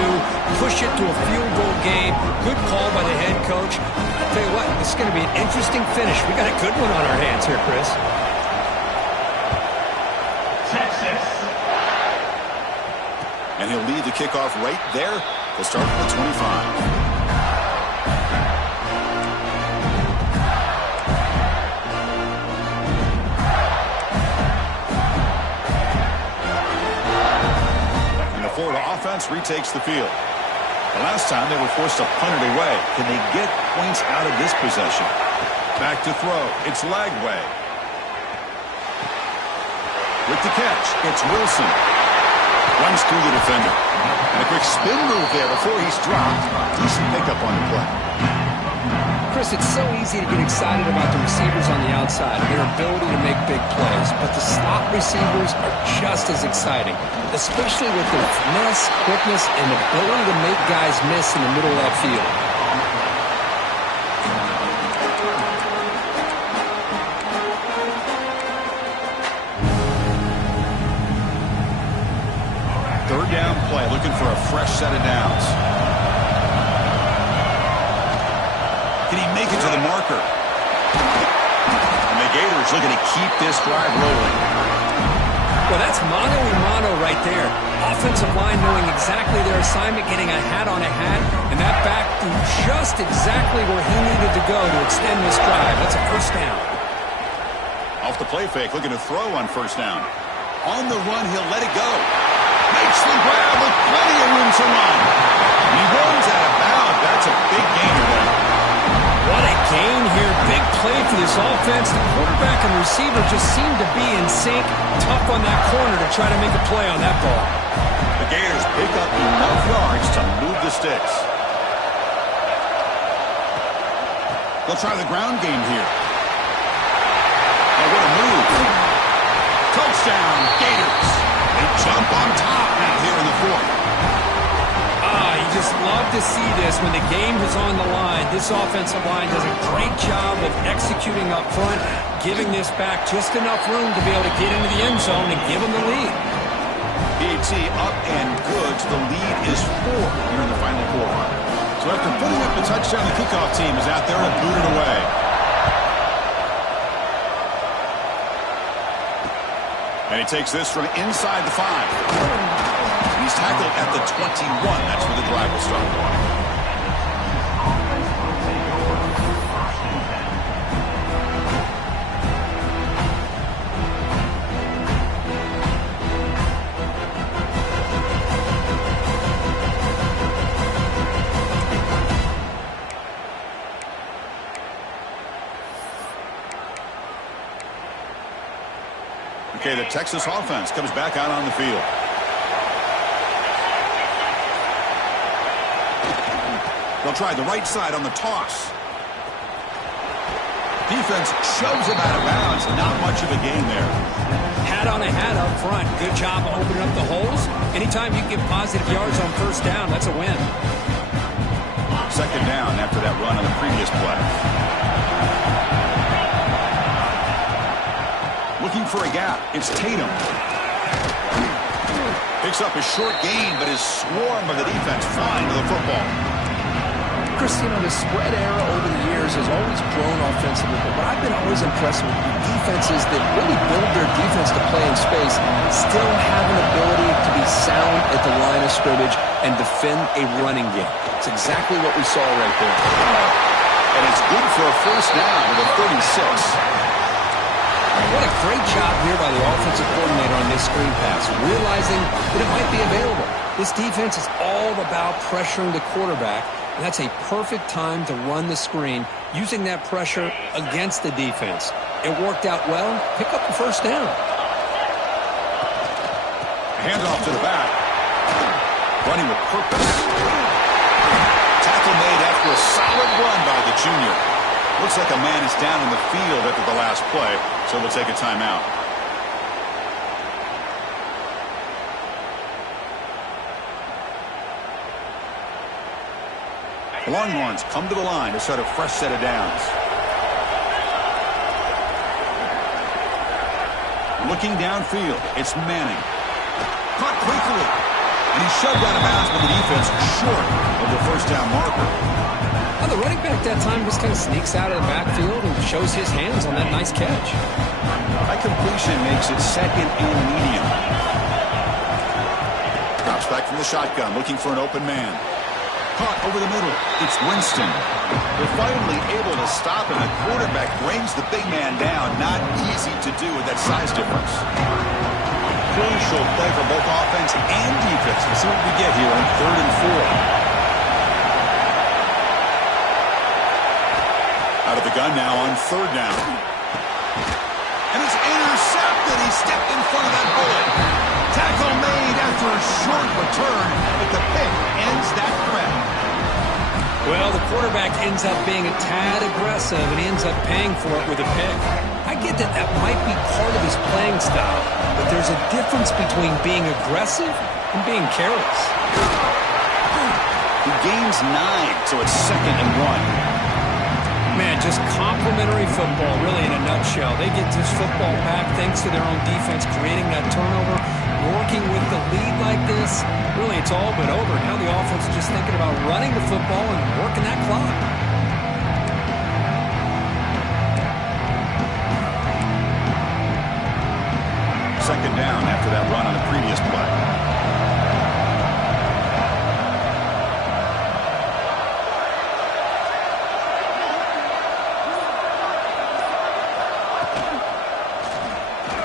Push it to a field goal game. Good call by the head coach. I'll tell you what, this is going to be an interesting finish. We got a good one on our hands here, Chris. Texas. And he'll lead the kickoff right there. They'll start at the 25. Florida offense retakes the field. The last time they were forced to punt it away. Can they get points out of this possession? Back to throw. It's Lagway. With the catch, it's Wilson. Runs through the defender. And a quick spin move there before he's dropped. Decent pickup on the play. Chris, it's so easy to get excited about the receivers on the outside and their ability to make big plays, but the slot receivers are just as exciting, especially with their finesse, quickness, and ability to make guys miss in the middle of that field. 3rd down play, looking for a fresh set of downs. Can he make it to the marker? And the Gators looking to keep this drive rolling. Well, that's mano-a-mano right there. Offensive line knowing exactly their assignment, getting a hat on a hat, and that back to just exactly where he needed to go to extend this drive. That's a 1st down. Off the play fake, looking to throw on 1st down. On the run, he'll let it go. Makes the grab with plenty of room to run. And he runs out of bounds. That's a big gainer there. What a gain here. Big play for this offense. The quarterback and receiver just seem to be in sync. Tough on that corner to try to make a play on that ball. The Gators pick up enough yards to move the sticks. They'll try the ground game here. Oh, what a move. Touchdown, Gators. They jump on top now here in the 4th. You just love to see this when the game is on the line. This offensive line does a great job of executing up front, giving this back just enough room to be able to get into the end zone and give them the lead. PAT up and good. The lead is 4 here in the final quarter. So after putting up the touchdown, the kickoff team is out there to boot it away. And he takes this from inside the 5. He's tackled at the 21. That's where the drive will start. Okay, the Texas offense comes back out on the field. They'll try the right side on the toss. Defense shoves him out of bounds. Not much of a gain there. Hat on a hat up front. Good job opening up the holes. Anytime you can get positive yards on first down, that's a win. Second down after that run on the previous play. Looking for a gap. It's Tatum. Picks up a short gain, but is swarmed by the defense flying to the football. Chris, the spread era over the years has always grown offensively, but what I've been always impressed with defenses that really build their defense to play in space still have an ability to be sound at the line of scrimmage and defend a running game. It's exactly what we saw right there. And it's good for a first down with a 36. What a great job here by the offensive coordinator on this screen pass, realizing that it might be available. This defense is all about pressuring the quarterback, and that's a perfect time to run the screen, using that pressure against the defense. It worked out well. Pick up the first down. Handoff to the back. Running with purpose. Tackle made after a solid run by the junior. Looks like a man is down in the field after the last play, so we'll take a timeout. The Longhorns come to the line to start a fresh set of downs. Looking downfield, it's Manning. Caught quickly, and he's shoved out of bounds with the defense short of the first down marker. Well, the running back that time just kind of sneaks out of the backfield and shows his hands on that nice catch. That completion makes it second and medium. Drops back from the shotgun, looking for an open man. Caught over the middle. It's Winston. They're finally able to stop him. The quarterback brings the big man down. Not easy to do with that size difference. Crucial play for both offense and defense. Let's see what we get here on 3rd and 4. Out of the gun now on 3rd down. And it's intercepted. He stepped in front of that bullet. Tackle made after a short return, but the pick ends that threat. Well, the quarterback ends up being a tad aggressive, and he ends up paying for it with a pick. I get that that might be part of his playing style, but there's a difference between being aggressive and being careless. He gains 9, so it's 2nd and 1. Man, just complimentary football, really, in a nutshell. They get this football back thanks to their own defense, creating that turnover, working with the lead like this. Really, it's all but over. Now the offense is just thinking about running the football and working that clock. Second down after that run on the previous play.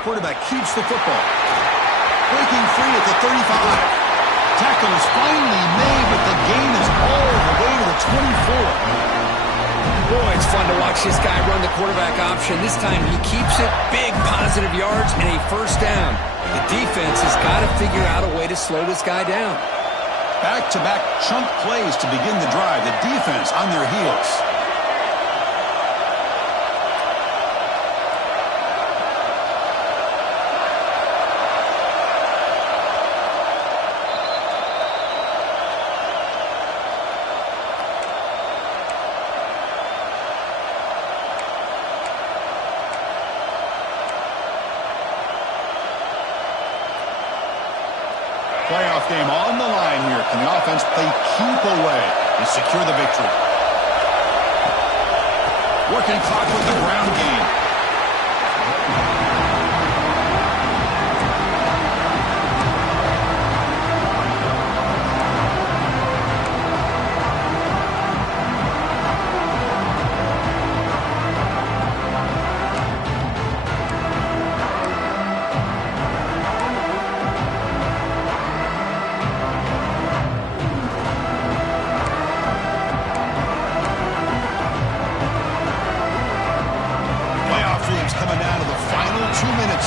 Quarterback keeps the football. Breaking free at the 35. Tackle is finally made, but the gain is all the way to the 24. Boy, it's fun to watch this guy run the quarterback option. This time he keeps it, big positive yards, and a first down. The defense has got to figure out a way to slow this guy down. Back-to-back chunk plays to begin the drive. The defense on their heels. Playoff game on the line here. Can the offense play keep away and secure the victory? Working clock with the ground game.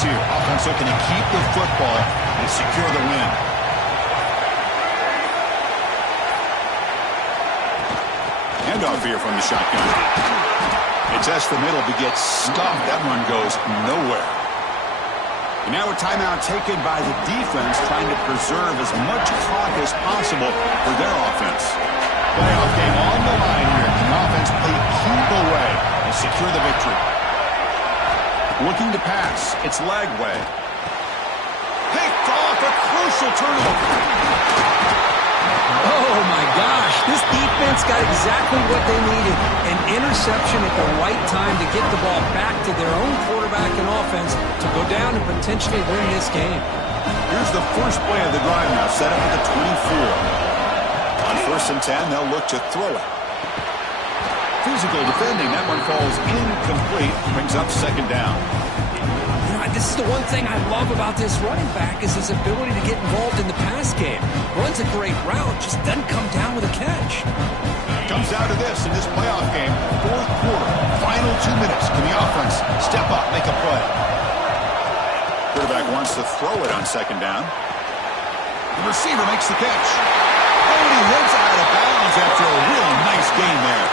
Here. Offense looking to keep the football and secure the win. Handoff here from the shotgun. It's S for middle, but gets stuffed. That one goes nowhere. And now a timeout taken by the defense, trying to preserve as much clock as possible for their offense. Playoff game on the line here. Can the offense play keep away and secure the victory? Looking to pass. It's Lagway. Picked off, a crucial turnover. Oh, my gosh. This defense got exactly what they needed. An interception at the right time to get the ball back to their own quarterback and offense to go down and potentially win this game. Here's the first play of the drive now, set up at the 24. On 1st and 10, they'll look to throw it. Physical defending. That one falls incomplete. Brings up 2nd down. This is the one thing I love about this running back is his ability to get involved in the pass game. Runs a great route, just doesn't come down with a catch. Comes down to this in this playoff game. 4th quarter, final 2 minutes. Can the offense step up, make a play? Quarterback wants to throw it on 2nd down. The receiver makes the catch. Oh, and he heads out of bounds after a real nice gain there.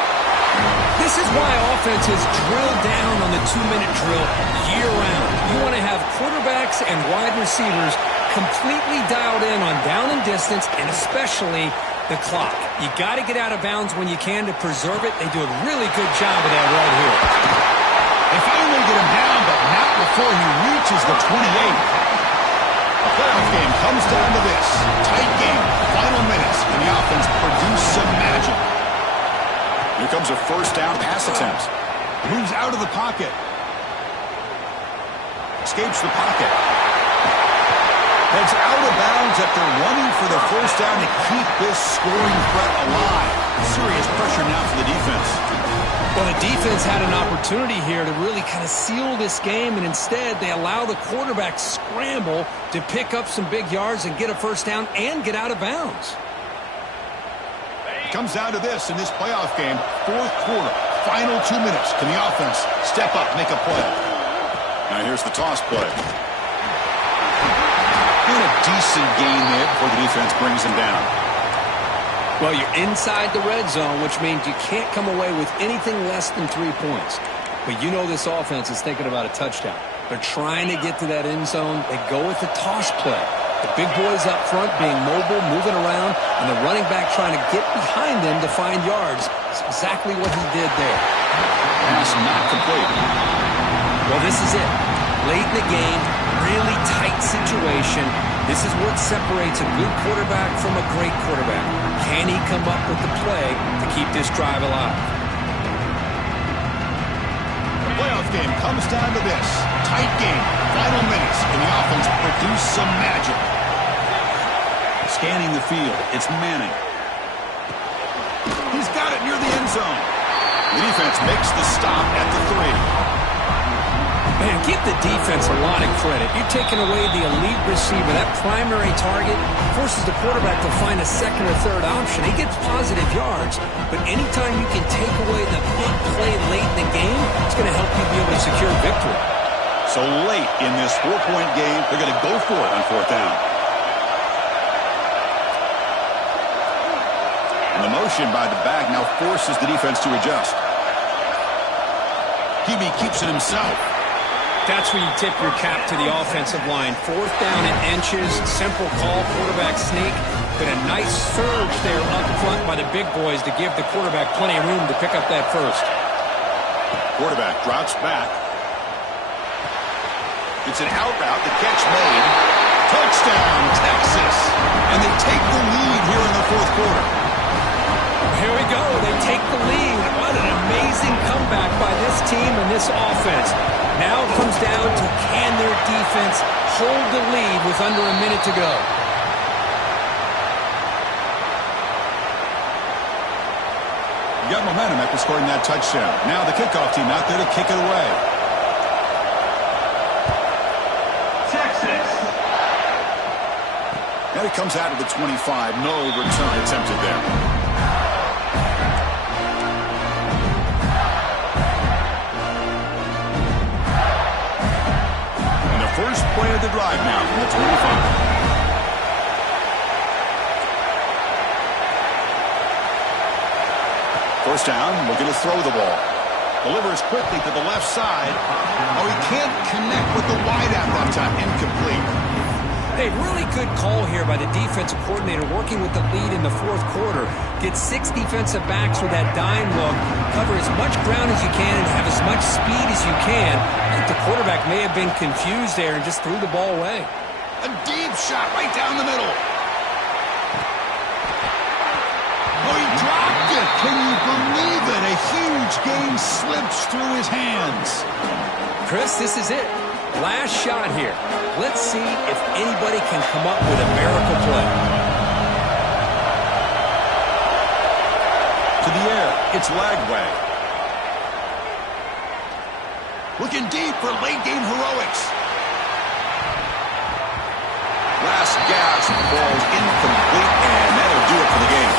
This is why offenses drill down on the 2-minute drill year-round. You want to have quarterbacks and wide receivers completely dialed in on down and distance, and especially the clock. You got to get out of bounds when you can to preserve it. They do a really good job of that right here. They finally get him down, but not before he reaches the 28. The playoff game comes down to this. Tight game, final minutes, and the offense produce some magic. Here comes a 1st down pass attempt. Moves out of the pocket. Escapes the pocket. Heads out of bounds after running for the 1st down to keep this scoring threat alive. Serious pressure now for the defense. Well, the defense had an opportunity here to really kind of seal this game, and instead they allow the quarterback scramble to pick up some big yards and get a 1st down and get out of bounds. Comes down to this in this playoff game. 4th quarter, final 2 minutes. Can the offense step up, make a play? Now here's the toss play. And a decent gain there before the defense brings him down. Well, you're inside the red zone, which means you can't come away with anything less than 3 points. But you know this offense is thinking about a touchdown. They're trying to get to that end zone. They go with the toss play. The big boys up front being mobile, moving around, and the running back trying to get behind them to find yards. It's exactly what he did there. Pass not complete. Well, this is it. Late in the game, really tight situation. This is what separates a good quarterback from a great quarterback. Can he come up with the play to keep this drive alive? The playoff game comes down to this. Tight game, final minutes. Can the offense produce some magic? Scanning the field, it's Manning. He's got it near the end zone. The defense makes the stop at the 3. Man, give the defense a lot of credit. You're taking away the elite receiver, that primary target, forces the quarterback to find a 2nd or 3rd option. He gets positive yards, but anytime you can take away the big play late in the game, it's going to help you be able to secure victory. So late in this 4-point game, they're going to go for it on 4th down. And the motion by the back now forces the defense to adjust. QB keeps it himself. That's where you tip your cap to the offensive line. 4th down in inches, simple call, quarterback sneak, but a nice surge there up front by the big boys to give the quarterback plenty of room to pick up that 1st. Quarterback drops back. It's an out route, the catch made. Touchdown, Texas. And they take the lead here in the fourth quarter. Here we go. They take the lead. What an amazing comeback by this team and this offense. Now it comes down to can their defense hold the lead with under a minute to go. You got momentum after scoring that touchdown. Now the kickoff team out there to kick it away. Texas. Now he comes out of the 25. No return attempted there. And the first play of the drive now from the 25. First down, looking to throw the ball. Delivers quickly to the left side. Oh, he can't connect with the wideout that time. Incomplete. A really good call here by the defensive coordinator working with the lead in the fourth quarter. Get 6 defensive backs with that dime look. Cover as much ground as you can and have as much speed as you can. I think the quarterback may have been confused there and just threw the ball away. A deep shot right down the middle. Oh, he dropped it. Can you believe it? A huge game slips through his hands. Chris, this is it. Last shot here. Let's see if anybody can come up with a miracle play. To the air. It's Lagway. Looking deep for late game heroics. Last gasp falls incomplete, and that'll do it for the game.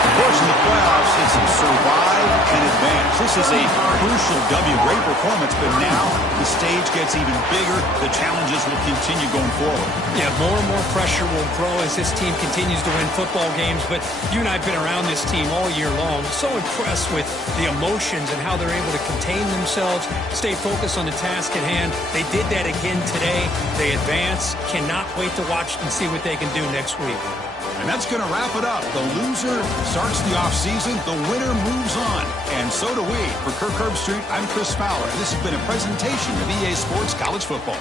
Of course, in the playoffs, it's survive and advance. This is a crucial W. Great performance, but now the stage gets even bigger. The challenges will continue going forward. Yeah, more and more pressure will grow as this team continues to win football games, but you and I have been around this team all year long. So impressed with the emotions and how they're able to contain themselves, stay focused on the task at hand. They did that again today. They advance. Cannot wait to watch and see what they can do next week. And that's going to wrap it up. The loser starts the offseason. The winner moves on. And so do we. For Kirk Herbstreit, I'm Chris Fowler. This has been a presentation of EA Sports College Football.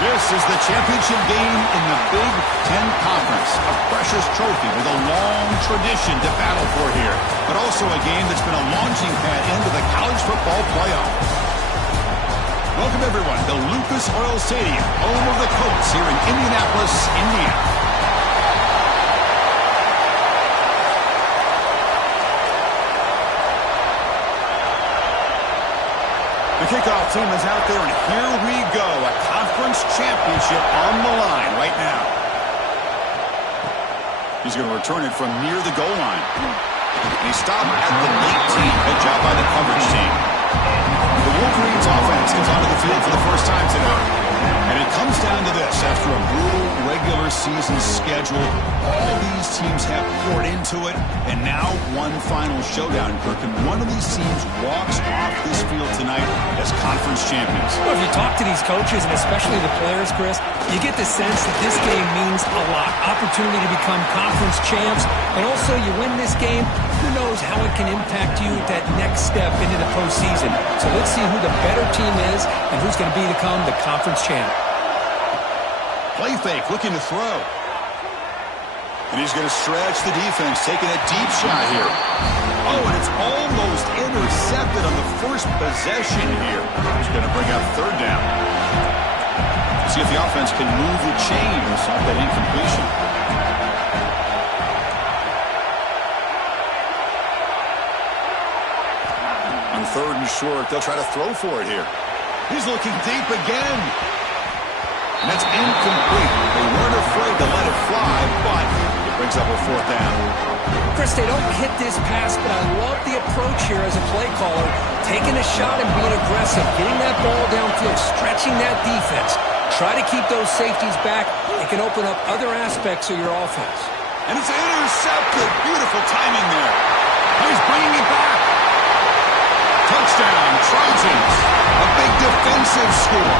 This is the championship game in the Big Ten Conference. A precious trophy with a long tradition to battle for here. But also a game that's been a launching pad into the college football playoff. Welcome, everyone, to Lucas Oil Stadium, home of the Colts here in Indianapolis, Indiana. The kickoff team is out there, and here we go. A conference championship on the line right now. He's going to return it from near the goal line. And he stopped at the 19. Good job by the coverage team. The Wolverines offense comes onto the field for the first time today. And it comes down to this. After a brutal regular season schedule, all these teams have poured into it, and now one final showdown, Kirk. And one of these teams walks off this field tonight as conference champions. Well, if you talk to these coaches, and especially the players, Chris, you get the sense that this game means a lot. Opportunity to become conference champs, and also you win this game, who knows how it can impact you at that next step into the postseason. So let's see who the better team is and who's going to become the conference champ. Play fake, looking to throw. And he's going to stretch the defense, taking a deep shot here. Oh, and it's almost intercepted on the first possession here. He's going to bring up third down. See if the offense can move the chains off that incompletion. On third and short, they'll try to throw for it here. He's looking deep again. And that's incomplete. They weren't afraid to let it fly, but it brings up a fourth down. Chris, they don't hit this pass, but I love the approach here as a play caller. Taking a shot and being aggressive, getting that ball downfield, stretching that defense. Try to keep those safeties back. It can open up other aspects of your offense. And it's intercepted. Beautiful timing there. Now he's bringing it back. Touchdown, Trojans. A big defensive score.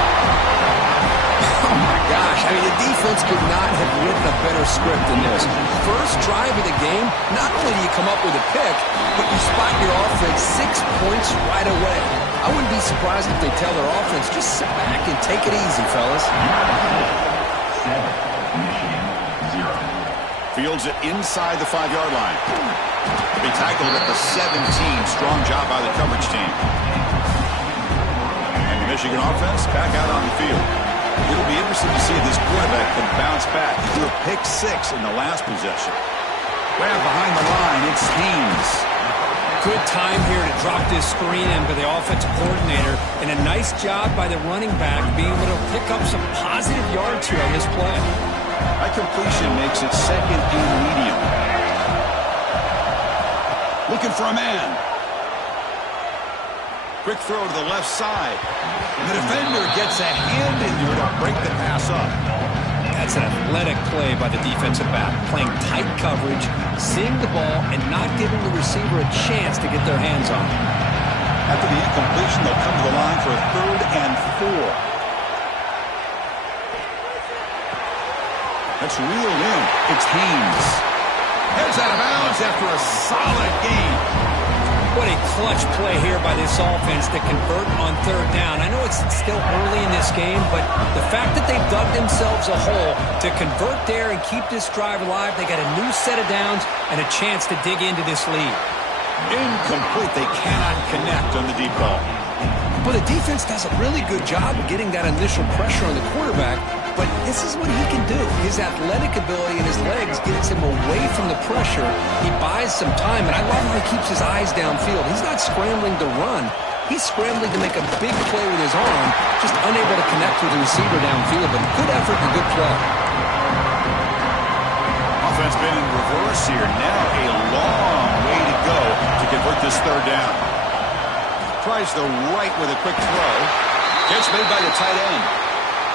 Oh, my gosh. I mean, the defense could not have written a better script than this. First drive of the game, not only do you come up with a pick, but you spot your offense 6 points right away. I wouldn't be surprised if they tell their offense, just sit back and take it easy, fellas. 7, Michigan, 0. Fields it inside the 5-yard line. They tackled at the 17. Strong job by the coverage team. And the Michigan offense back out on the field. It'll be interesting to see if this quarterback can bounce back. He threw a pick 6 in the last possession. Grab behind the line, it's Haynes. Good time here to drop this screen in by the offensive coordinator, and a nice job by the running back being able to pick up some positive yards here on this play. That completion makes it second and medium. Looking for a man. Quick throw to the left side. And the defender gets a hand in there to break the pass up. That's an athletic play by the defensive back. Playing tight coverage, seeing the ball, and not giving the receiver a chance to get their hands on it. After the incompletion, they'll come to the line for a 3rd and 4. That's reeled in. It's Haynes. Heads out of bounds after a solid game. What a clutch play here by this offense to convert on 3rd down. I know it's still early in this game, but the fact that they've dug themselves a hole to convert there and keep this drive alive, they got a new set of downs and a chance to dig into this lead. Incomplete. They cannot connect on the deep ball. Well, the defense does a really good job of getting that initial pressure on the quarterback, but this is what he can do. His athletic ability and his legs gets him away from the pressure. He buys some time, and I love how he keeps his eyes downfield. He's not scrambling to run. He's scrambling to make a big play with his arm, just unable to connect with the receiver downfield, but good effort and good play. Offense been in reverse here. Now a long way to go to convert this 3rd down. Tries the right with a quick throw. Catch made by the tight end.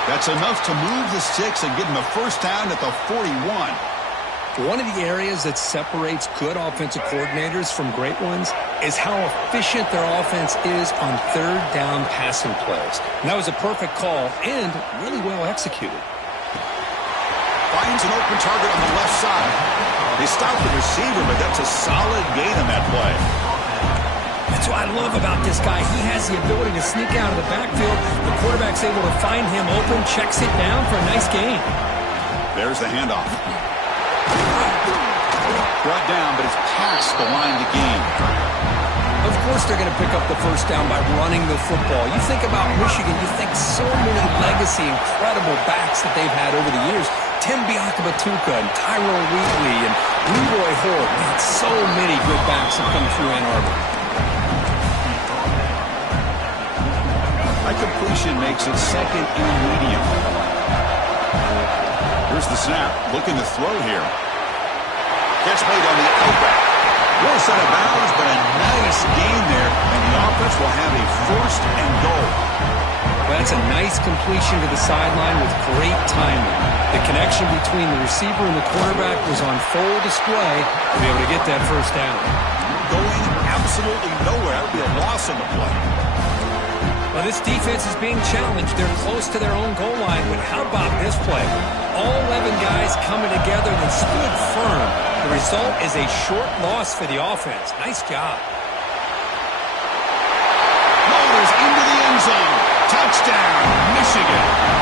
That's enough to move the sticks and give him a 1st down at the 41. One of the areas that separates good offensive coordinators from great ones is how efficient their offense is on 3rd down passing plays. And that was a perfect call and really well executed. Finds an open target on the left side. They stop the receiver, but that's a solid gain on that play. It's That's what I love about this guy. He has the ability to sneak out of the backfield. The quarterback's able to find him open, checks it down for a nice gain. There's the handoff. Brought down, but it's past the line of the game. Of course they're going to pick up the first down by running the football. You think about Michigan, you think so many legacy, incredible backs that they've had over the years. Tim Biakabatuka and Tyrone Wheatley and Leroy Hoare. Man, so many good backs have come through Ann Arbor. That completion makes it second and medium. Here's the snap. Looking to throw here. Catch made on the outback. Little side of bounds, but a nice gain there, and the offense will have a first and goal. Well, that's a nice completion to the sideline with great timing. The connection between the receiver and the quarterback was on full display to be able to get that first down. Going absolutely nowhere. That would be a loss on the play. Well, this defense is being challenged. They're close to their own goal line, but how about this play? All 11 guys coming together and stood firm. The result is a short loss for the offense. Nice job. Motors into the end zone. Touchdown, Michigan.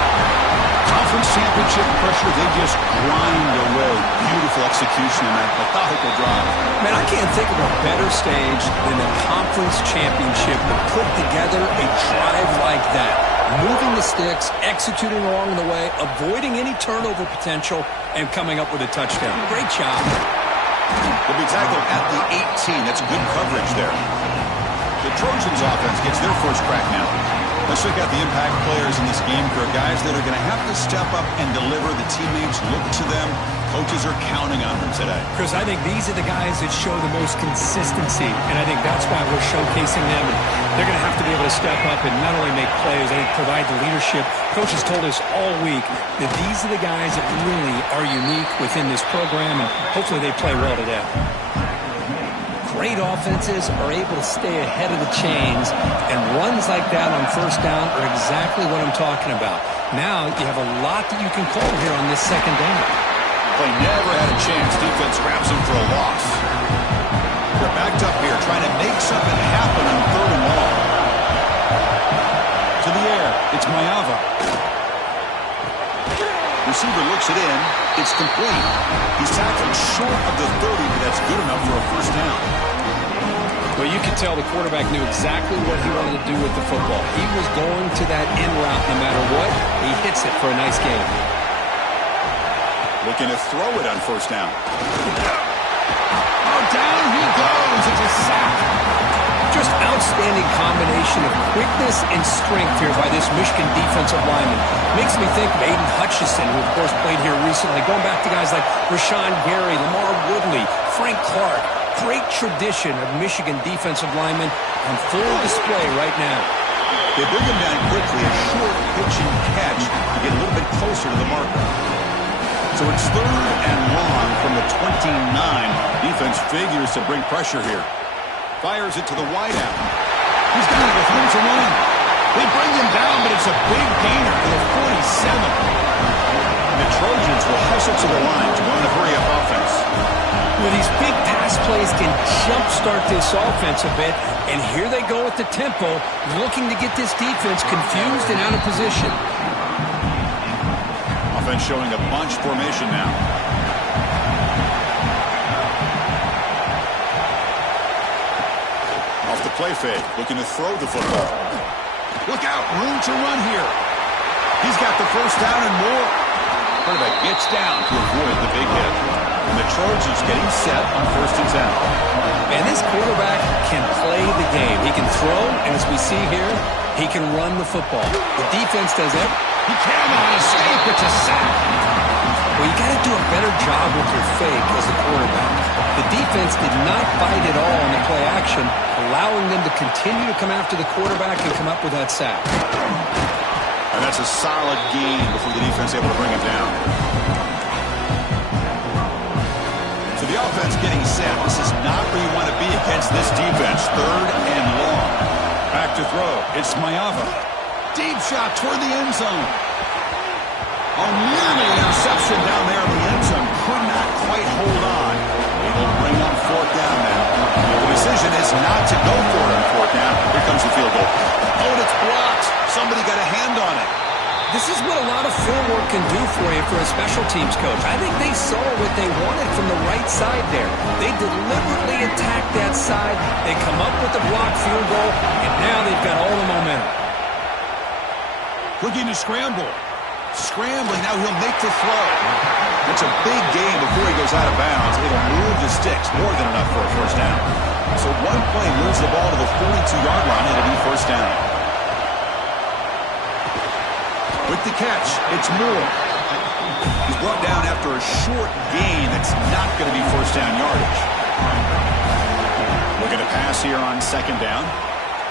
Conference championship pressure, they just grind away. Beautiful execution in that methodical drive. Man, I can't think of a better stage than the conference championship to put together a drive like that. Moving the sticks, executing along the way, avoiding any turnover potential, and coming up with a touchdown. Great job. Will be tackled at the 18. That's good coverage there. The Trojans offense gets their first crack now. Let's check out the impact players in this game for guys that are going to have to step up and deliver. The teammates look to them. Coaches are counting on them today. Chris, I think these are the guys that show the most consistency, and I think that's why we're showcasing them. And they're going to have to be able to step up and not only make plays, I think provide the leadership. Coaches told us all week that these are the guys that really are unique within this program, and hopefully they play well today. Great offenses are able to stay ahead of the chains, and runs like that on first down are exactly what I'm talking about. Now you have a lot that you can call here on this second down. Play never had a chance. Defense grabs him for a loss. They're backed up here trying to make something happen on third and long. To the air. It's Mayava. Receiver looks it in. It's complete. He's tackled short of the 30, but that's good enough for a first down. Well, you could tell the quarterback knew exactly what he wanted to do with the football. He was going to that in route no matter what. He hits it for a nice gain. Looking to throw it on first down. Oh, down he goes. It's a sack. Just outstanding combination of quickness and strength here by this Michigan defensive lineman. Makes me think of Aiden Hutchison, who of course played here recently. Going back to guys like Rashawn Gary, Lamar Woodley, Frank Clark. Great tradition of Michigan defensive linemen on full display right now. They bring him down quickly. A short pitch and catch to get a little bit closer to the marker. So it's third and long from the 29. Defense figures to bring pressure here. Fires it to the wideout. He's got it with room to run. They bring him down, but it's a big gainer to the 47. And the Trojans will hustle to the line to run a hurry-up offense. Well, these big pass plays can jumpstart this offense a bit, and here they go at the tempo, looking to get this defense confused and out of position. Offense showing a bunch formation now. Off the play fake, looking to throw the football. Look out, room to run here. He's got the first down and more. Quarterback gets down to avoid the big hit. And the Trojans getting set on first and 10. And this quarterback can play the game. He can throw, and as we see here, he can run the football. The defense does it. He cannot escape. It's a sack. Well, you got to do a better job with your fake as a quarterback. The defense did not bite at all on the play action, allowing them to continue to come after the quarterback and come up with that sack. And that's a solid gain before the defense able to bring it down. So the offense getting set. This is not where you want to be against this defense. Third and long. Back to throw. It's Mayava. Deep shot toward the end zone. Oh, nearly an interception down there in the end zone. Could not quite hold on. will bring on fourth down now. The decision is not to go for it on fourth down. Here comes the field goal. Oh, and it's blocked. Somebody got a hand on it. This is what a lot of field work can do for you for a special teams coach. I think they saw what they wanted from the right side there. They deliberately attacked that side. They come up with the blocked field goal, and now they've got all the momentum. Looking to scramble. Scrambling, now he'll make the throw. That's a big gain before he goes out of bounds. It'll move the sticks, more than enough for a first down. So one play moves the ball to the 42-yard line. It'll be first down. With the catch, it's Moore. He's brought down after a short gain that's not going to be first down yardage. Looking to pass here on second down.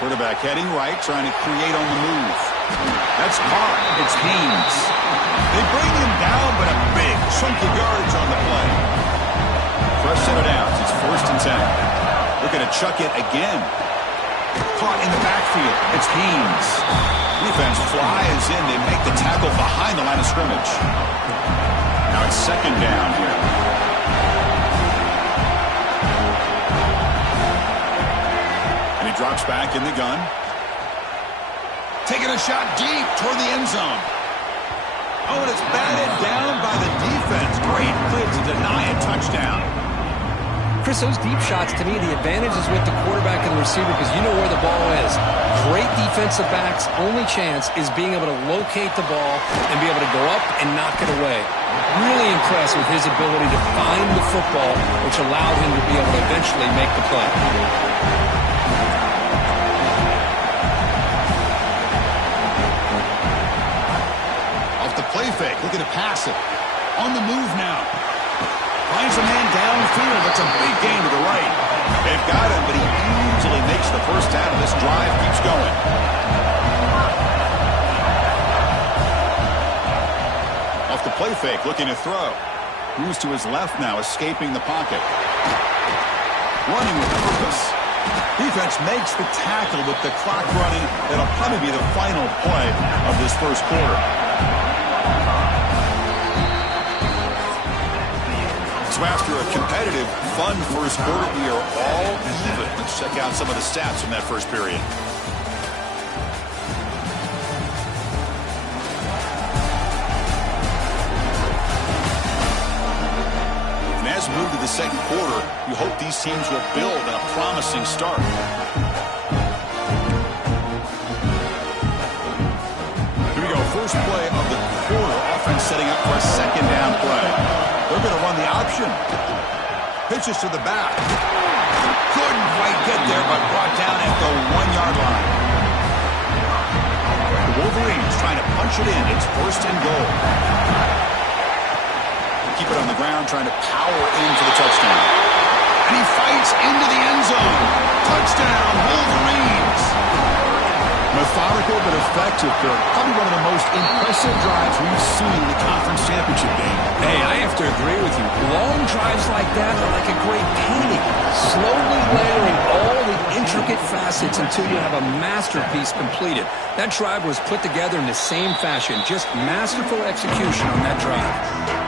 Quarterback heading right, trying to create on the move. That's caught. It's Haynes. They bring him down, but a big chunk of yardage on the play. Fresh set of downs. It's first and 10. Looking to chuck it again. Caught in the backfield. It's Haynes. Defense flies in. They make the tackle behind the line of scrimmage. Now it's second down here. And he drops back in the gun. Taking a shot deep toward the end zone. Oh, and it's batted down by the defense. Great play to deny a touchdown. Chris, those deep shots, to me, the advantage is with the quarterback and the receiver because you know where the ball is. Great defensive backs' only chance is being able to locate the ball and be able to go up and knock it away. Really impressed with his ability to find the football, which allowed him to be able to eventually make the play. Play fake, looking to pass it. On the move now. Finds a man downfield. That's a big gain to the right. They've got him, but he easily makes the first down. This drive keeps going. Off the play fake, looking to throw. Moves to his left now, escaping the pocket. Running with purpose. Defense makes the tackle with the clock running. That'll probably be the final play of this first quarter. So after a competitive, fun first quarter, we are all even. Let's check out some of the stats from that first period. And as we move to the second quarter, you hope these teams will build on a promising start. Here we go, first play of the quarter. Offense setting up for a second down play. They're going to run the option. Pitches to the back. Couldn't quite get there, but brought down at the 1-yard line. The Wolverines trying to punch it in. It's first and goal. Keep it on the ground, trying to power in for the touchdown. And he fights into the end zone. Touchdown, Wolverines. Methodical but effective, Kirk. Probably one of the most impressive drives we've seen in the conference championship game. Hey, I have to agree with you. Long drives like that are like a great painting. Slowly layering all the intricate facets until you have a masterpiece completed. That drive was put together in the same fashion. Just masterful execution on that drive.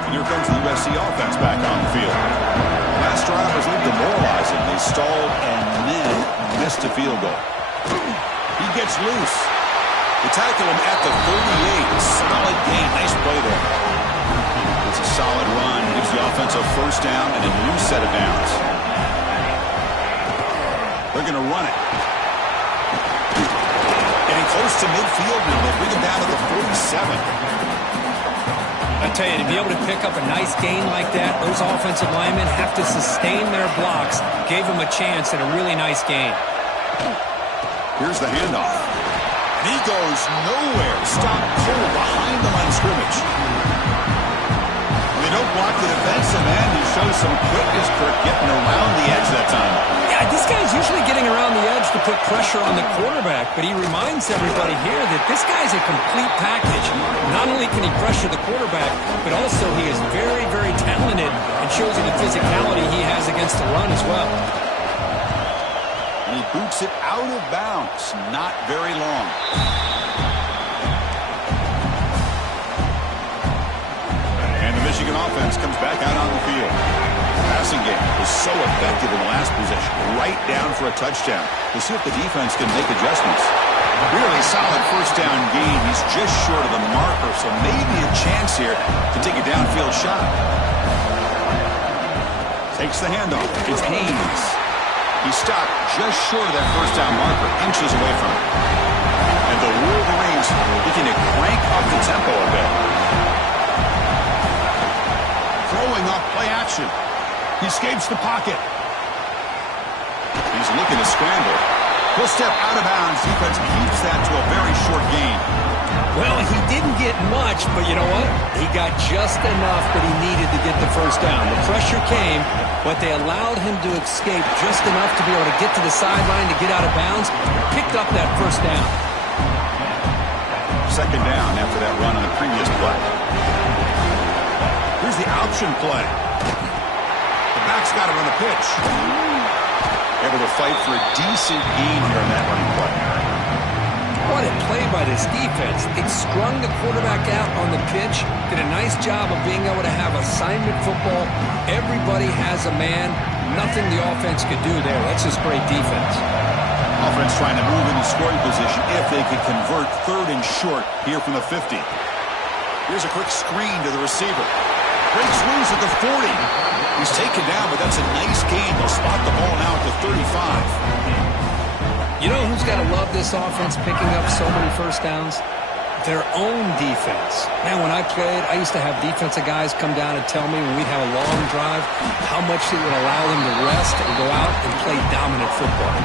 And here comes the USC offense back on the field. Last drive was a little demoralizing. They stalled and then missed a field goal. He gets loose. They tackle him at the 38. Solid gain. Nice play there. It's a solid run. Gives the offense a first down and a new set of downs. They're going to run it. Getting close to midfield now. They bring him down to the 47. I tell you, to be able to pick up a nice gain like that, those offensive linemen have to sustain their blocks. Gave him a chance at a really nice gain. Here's the handoff. And he goes nowhere. Stopped cold behind the line of scrimmage. When they don't block the defensive end, he shows some quickness, Kirk, getting around the edge that time. Yeah, this guy's usually getting around the edge to put pressure on the quarterback, but he reminds everybody here that this guy's a complete package. Not only can he pressure the quarterback, but also he is very, very talented and shows you the physicality he has against the run as well. And he boots it out of bounds. Not very long. And the Michigan offense comes back out on the field. Pass passing game was so effective in the last possession, right down for a touchdown. We'll see if the defense can make adjustments. Really solid first down gain. He's just short of the marker, so maybe a chance here to take a downfield shot. Takes the handoff. It's Haynes. He stopped just short of that first down marker, inches away from it. And the Wolverines looking to crank up the tempo a bit. Throwing off play action. He escapes the pocket. He's looking to scramble. He'll step out of bounds. Defense keeps that to a very short gain. Well, he didn't get much, but you know what? He got just enough that he needed to get the first down. The pressure came, but they allowed him to escape just enough to be able to get to the sideline to get out of bounds. Picked up that first down. Second down after that run on the previous play. Here's the option play. The back's got it on the pitch. Able to fight for a decent gain here in that running play. What a play by this defense. It strung the quarterback out on the pitch. Did a nice job of being able to have assignment football. Everybody has a man. Nothing the offense could do there. That's just great defense. Offense trying to move into scoring position if they could convert third and short here from the 50. Here's a quick screen to the receiver. Breaks loose at the 40. He's taken down, but that's a nice gain. They'll spot the ball now at the 35. You know who's got to love this offense picking up so many first downs? Their own defense. Man, when I played, I used to have defensive guys come down and tell me when we'd have a long drive how much it would allow them to rest and go out and play dominant football.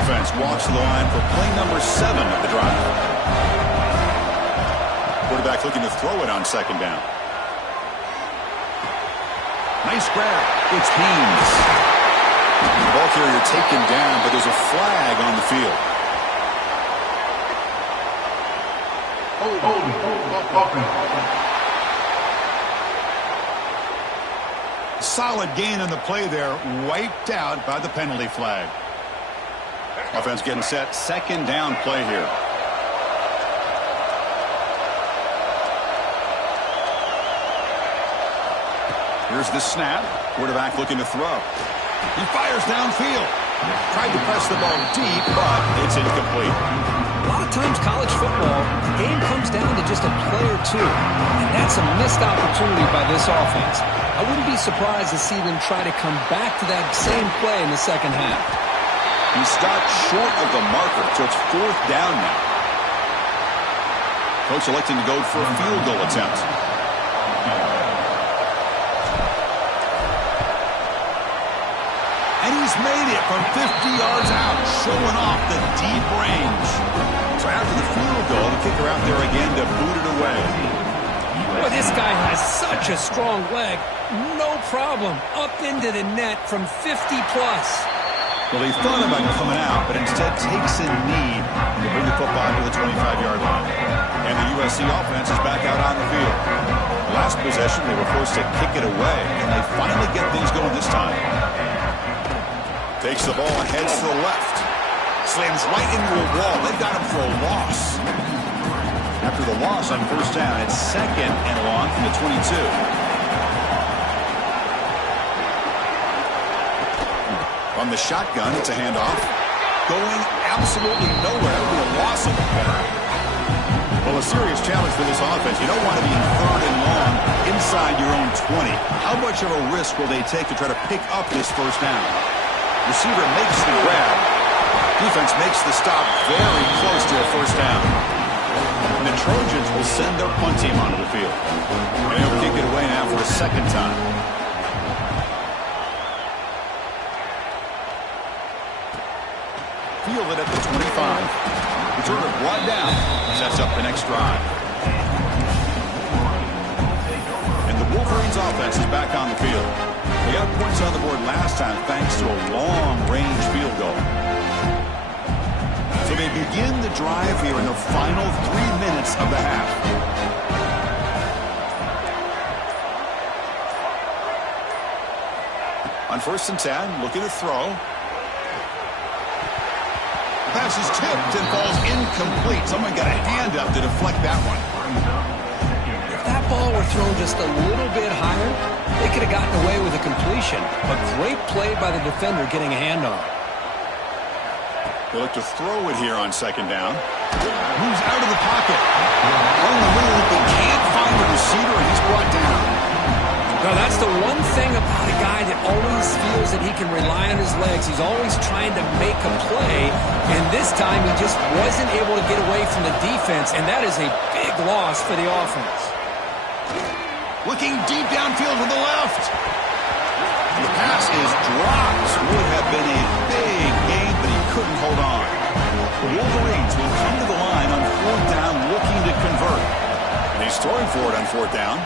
Offense walks to the line for play number 7 of the drive. Quarterback looking to throw it on second down. Nice grab. It's Haynes. The ball carrier taken down, but there's a flag on the field. Solid gain on the play there, wiped out by the penalty flag. Offense getting set, second down play here. Here's the snap. Quarterback looking to throw. He fires downfield. Tried to press the ball deep, but it's incomplete. A lot of times college football, the game comes down to just a play or two. And that's a missed opportunity by this offense. I wouldn't be surprised to see them try to come back to that same play in the second half. He stopped short of the marker, so it's fourth down now. Coach electing to go for a field goal attempt. And he's made it from 50 yards out, showing off the deep range. So after the field goal, the kicker out there again to boot it away. Well, this guy has such a strong leg. No problem. Up into the net from 50 plus. Well, he thought about coming out, but instead takes a knee to bring the football to the 25-yard line. And the USC offense is back out on the field. Last possession, they were forced to kick it away, and they finally get things going this time. Takes the ball and heads to the left. Slams right into a wall. They've got him for a loss. After the loss on first down, it's second and long from the 22. From the shotgun, it's a handoff. Going absolutely nowhere. It'll be a loss of the pair. Well, a serious challenge for this offense. You don't want to be in third and long inside your own 20. How much of a risk will they take to try to pick up this first down? Receiver makes the grab. Defense makes the stop very close to a first down. And the Trojans will send their punt team onto the field. And they'll kick it away now for a second time. Fielded at the 25. Returner brought down. Sets up the next drive. And the Wolverines offense is back on the field. They got points on the board last time thanks to a long-range field goal. So they begin the drive here in the final 3 minutes of the half. On first and 10, looking to throw. The pass is tipped and falls incomplete. Someone got a hand up to deflect that one. that ball were thrown just a little bit higher, they could have gotten away with a completion. A great play by the defender getting a hand on it. They look to throw it here on second down. Moves out of the pocket. On the move, but can't find the receiver, and he's brought down. Now, that's the one thing about a guy that always feels that he can rely on his legs. He's always trying to make a play, and this time he just wasn't able to get away from the defense, and that is a big loss for the offense. Looking deep downfield to the left. The pass is dropped. Would have been a big gain, but he couldn't hold on. The Wolverines will come to the line on fourth down looking to convert. And he's throwing for it on fourth down.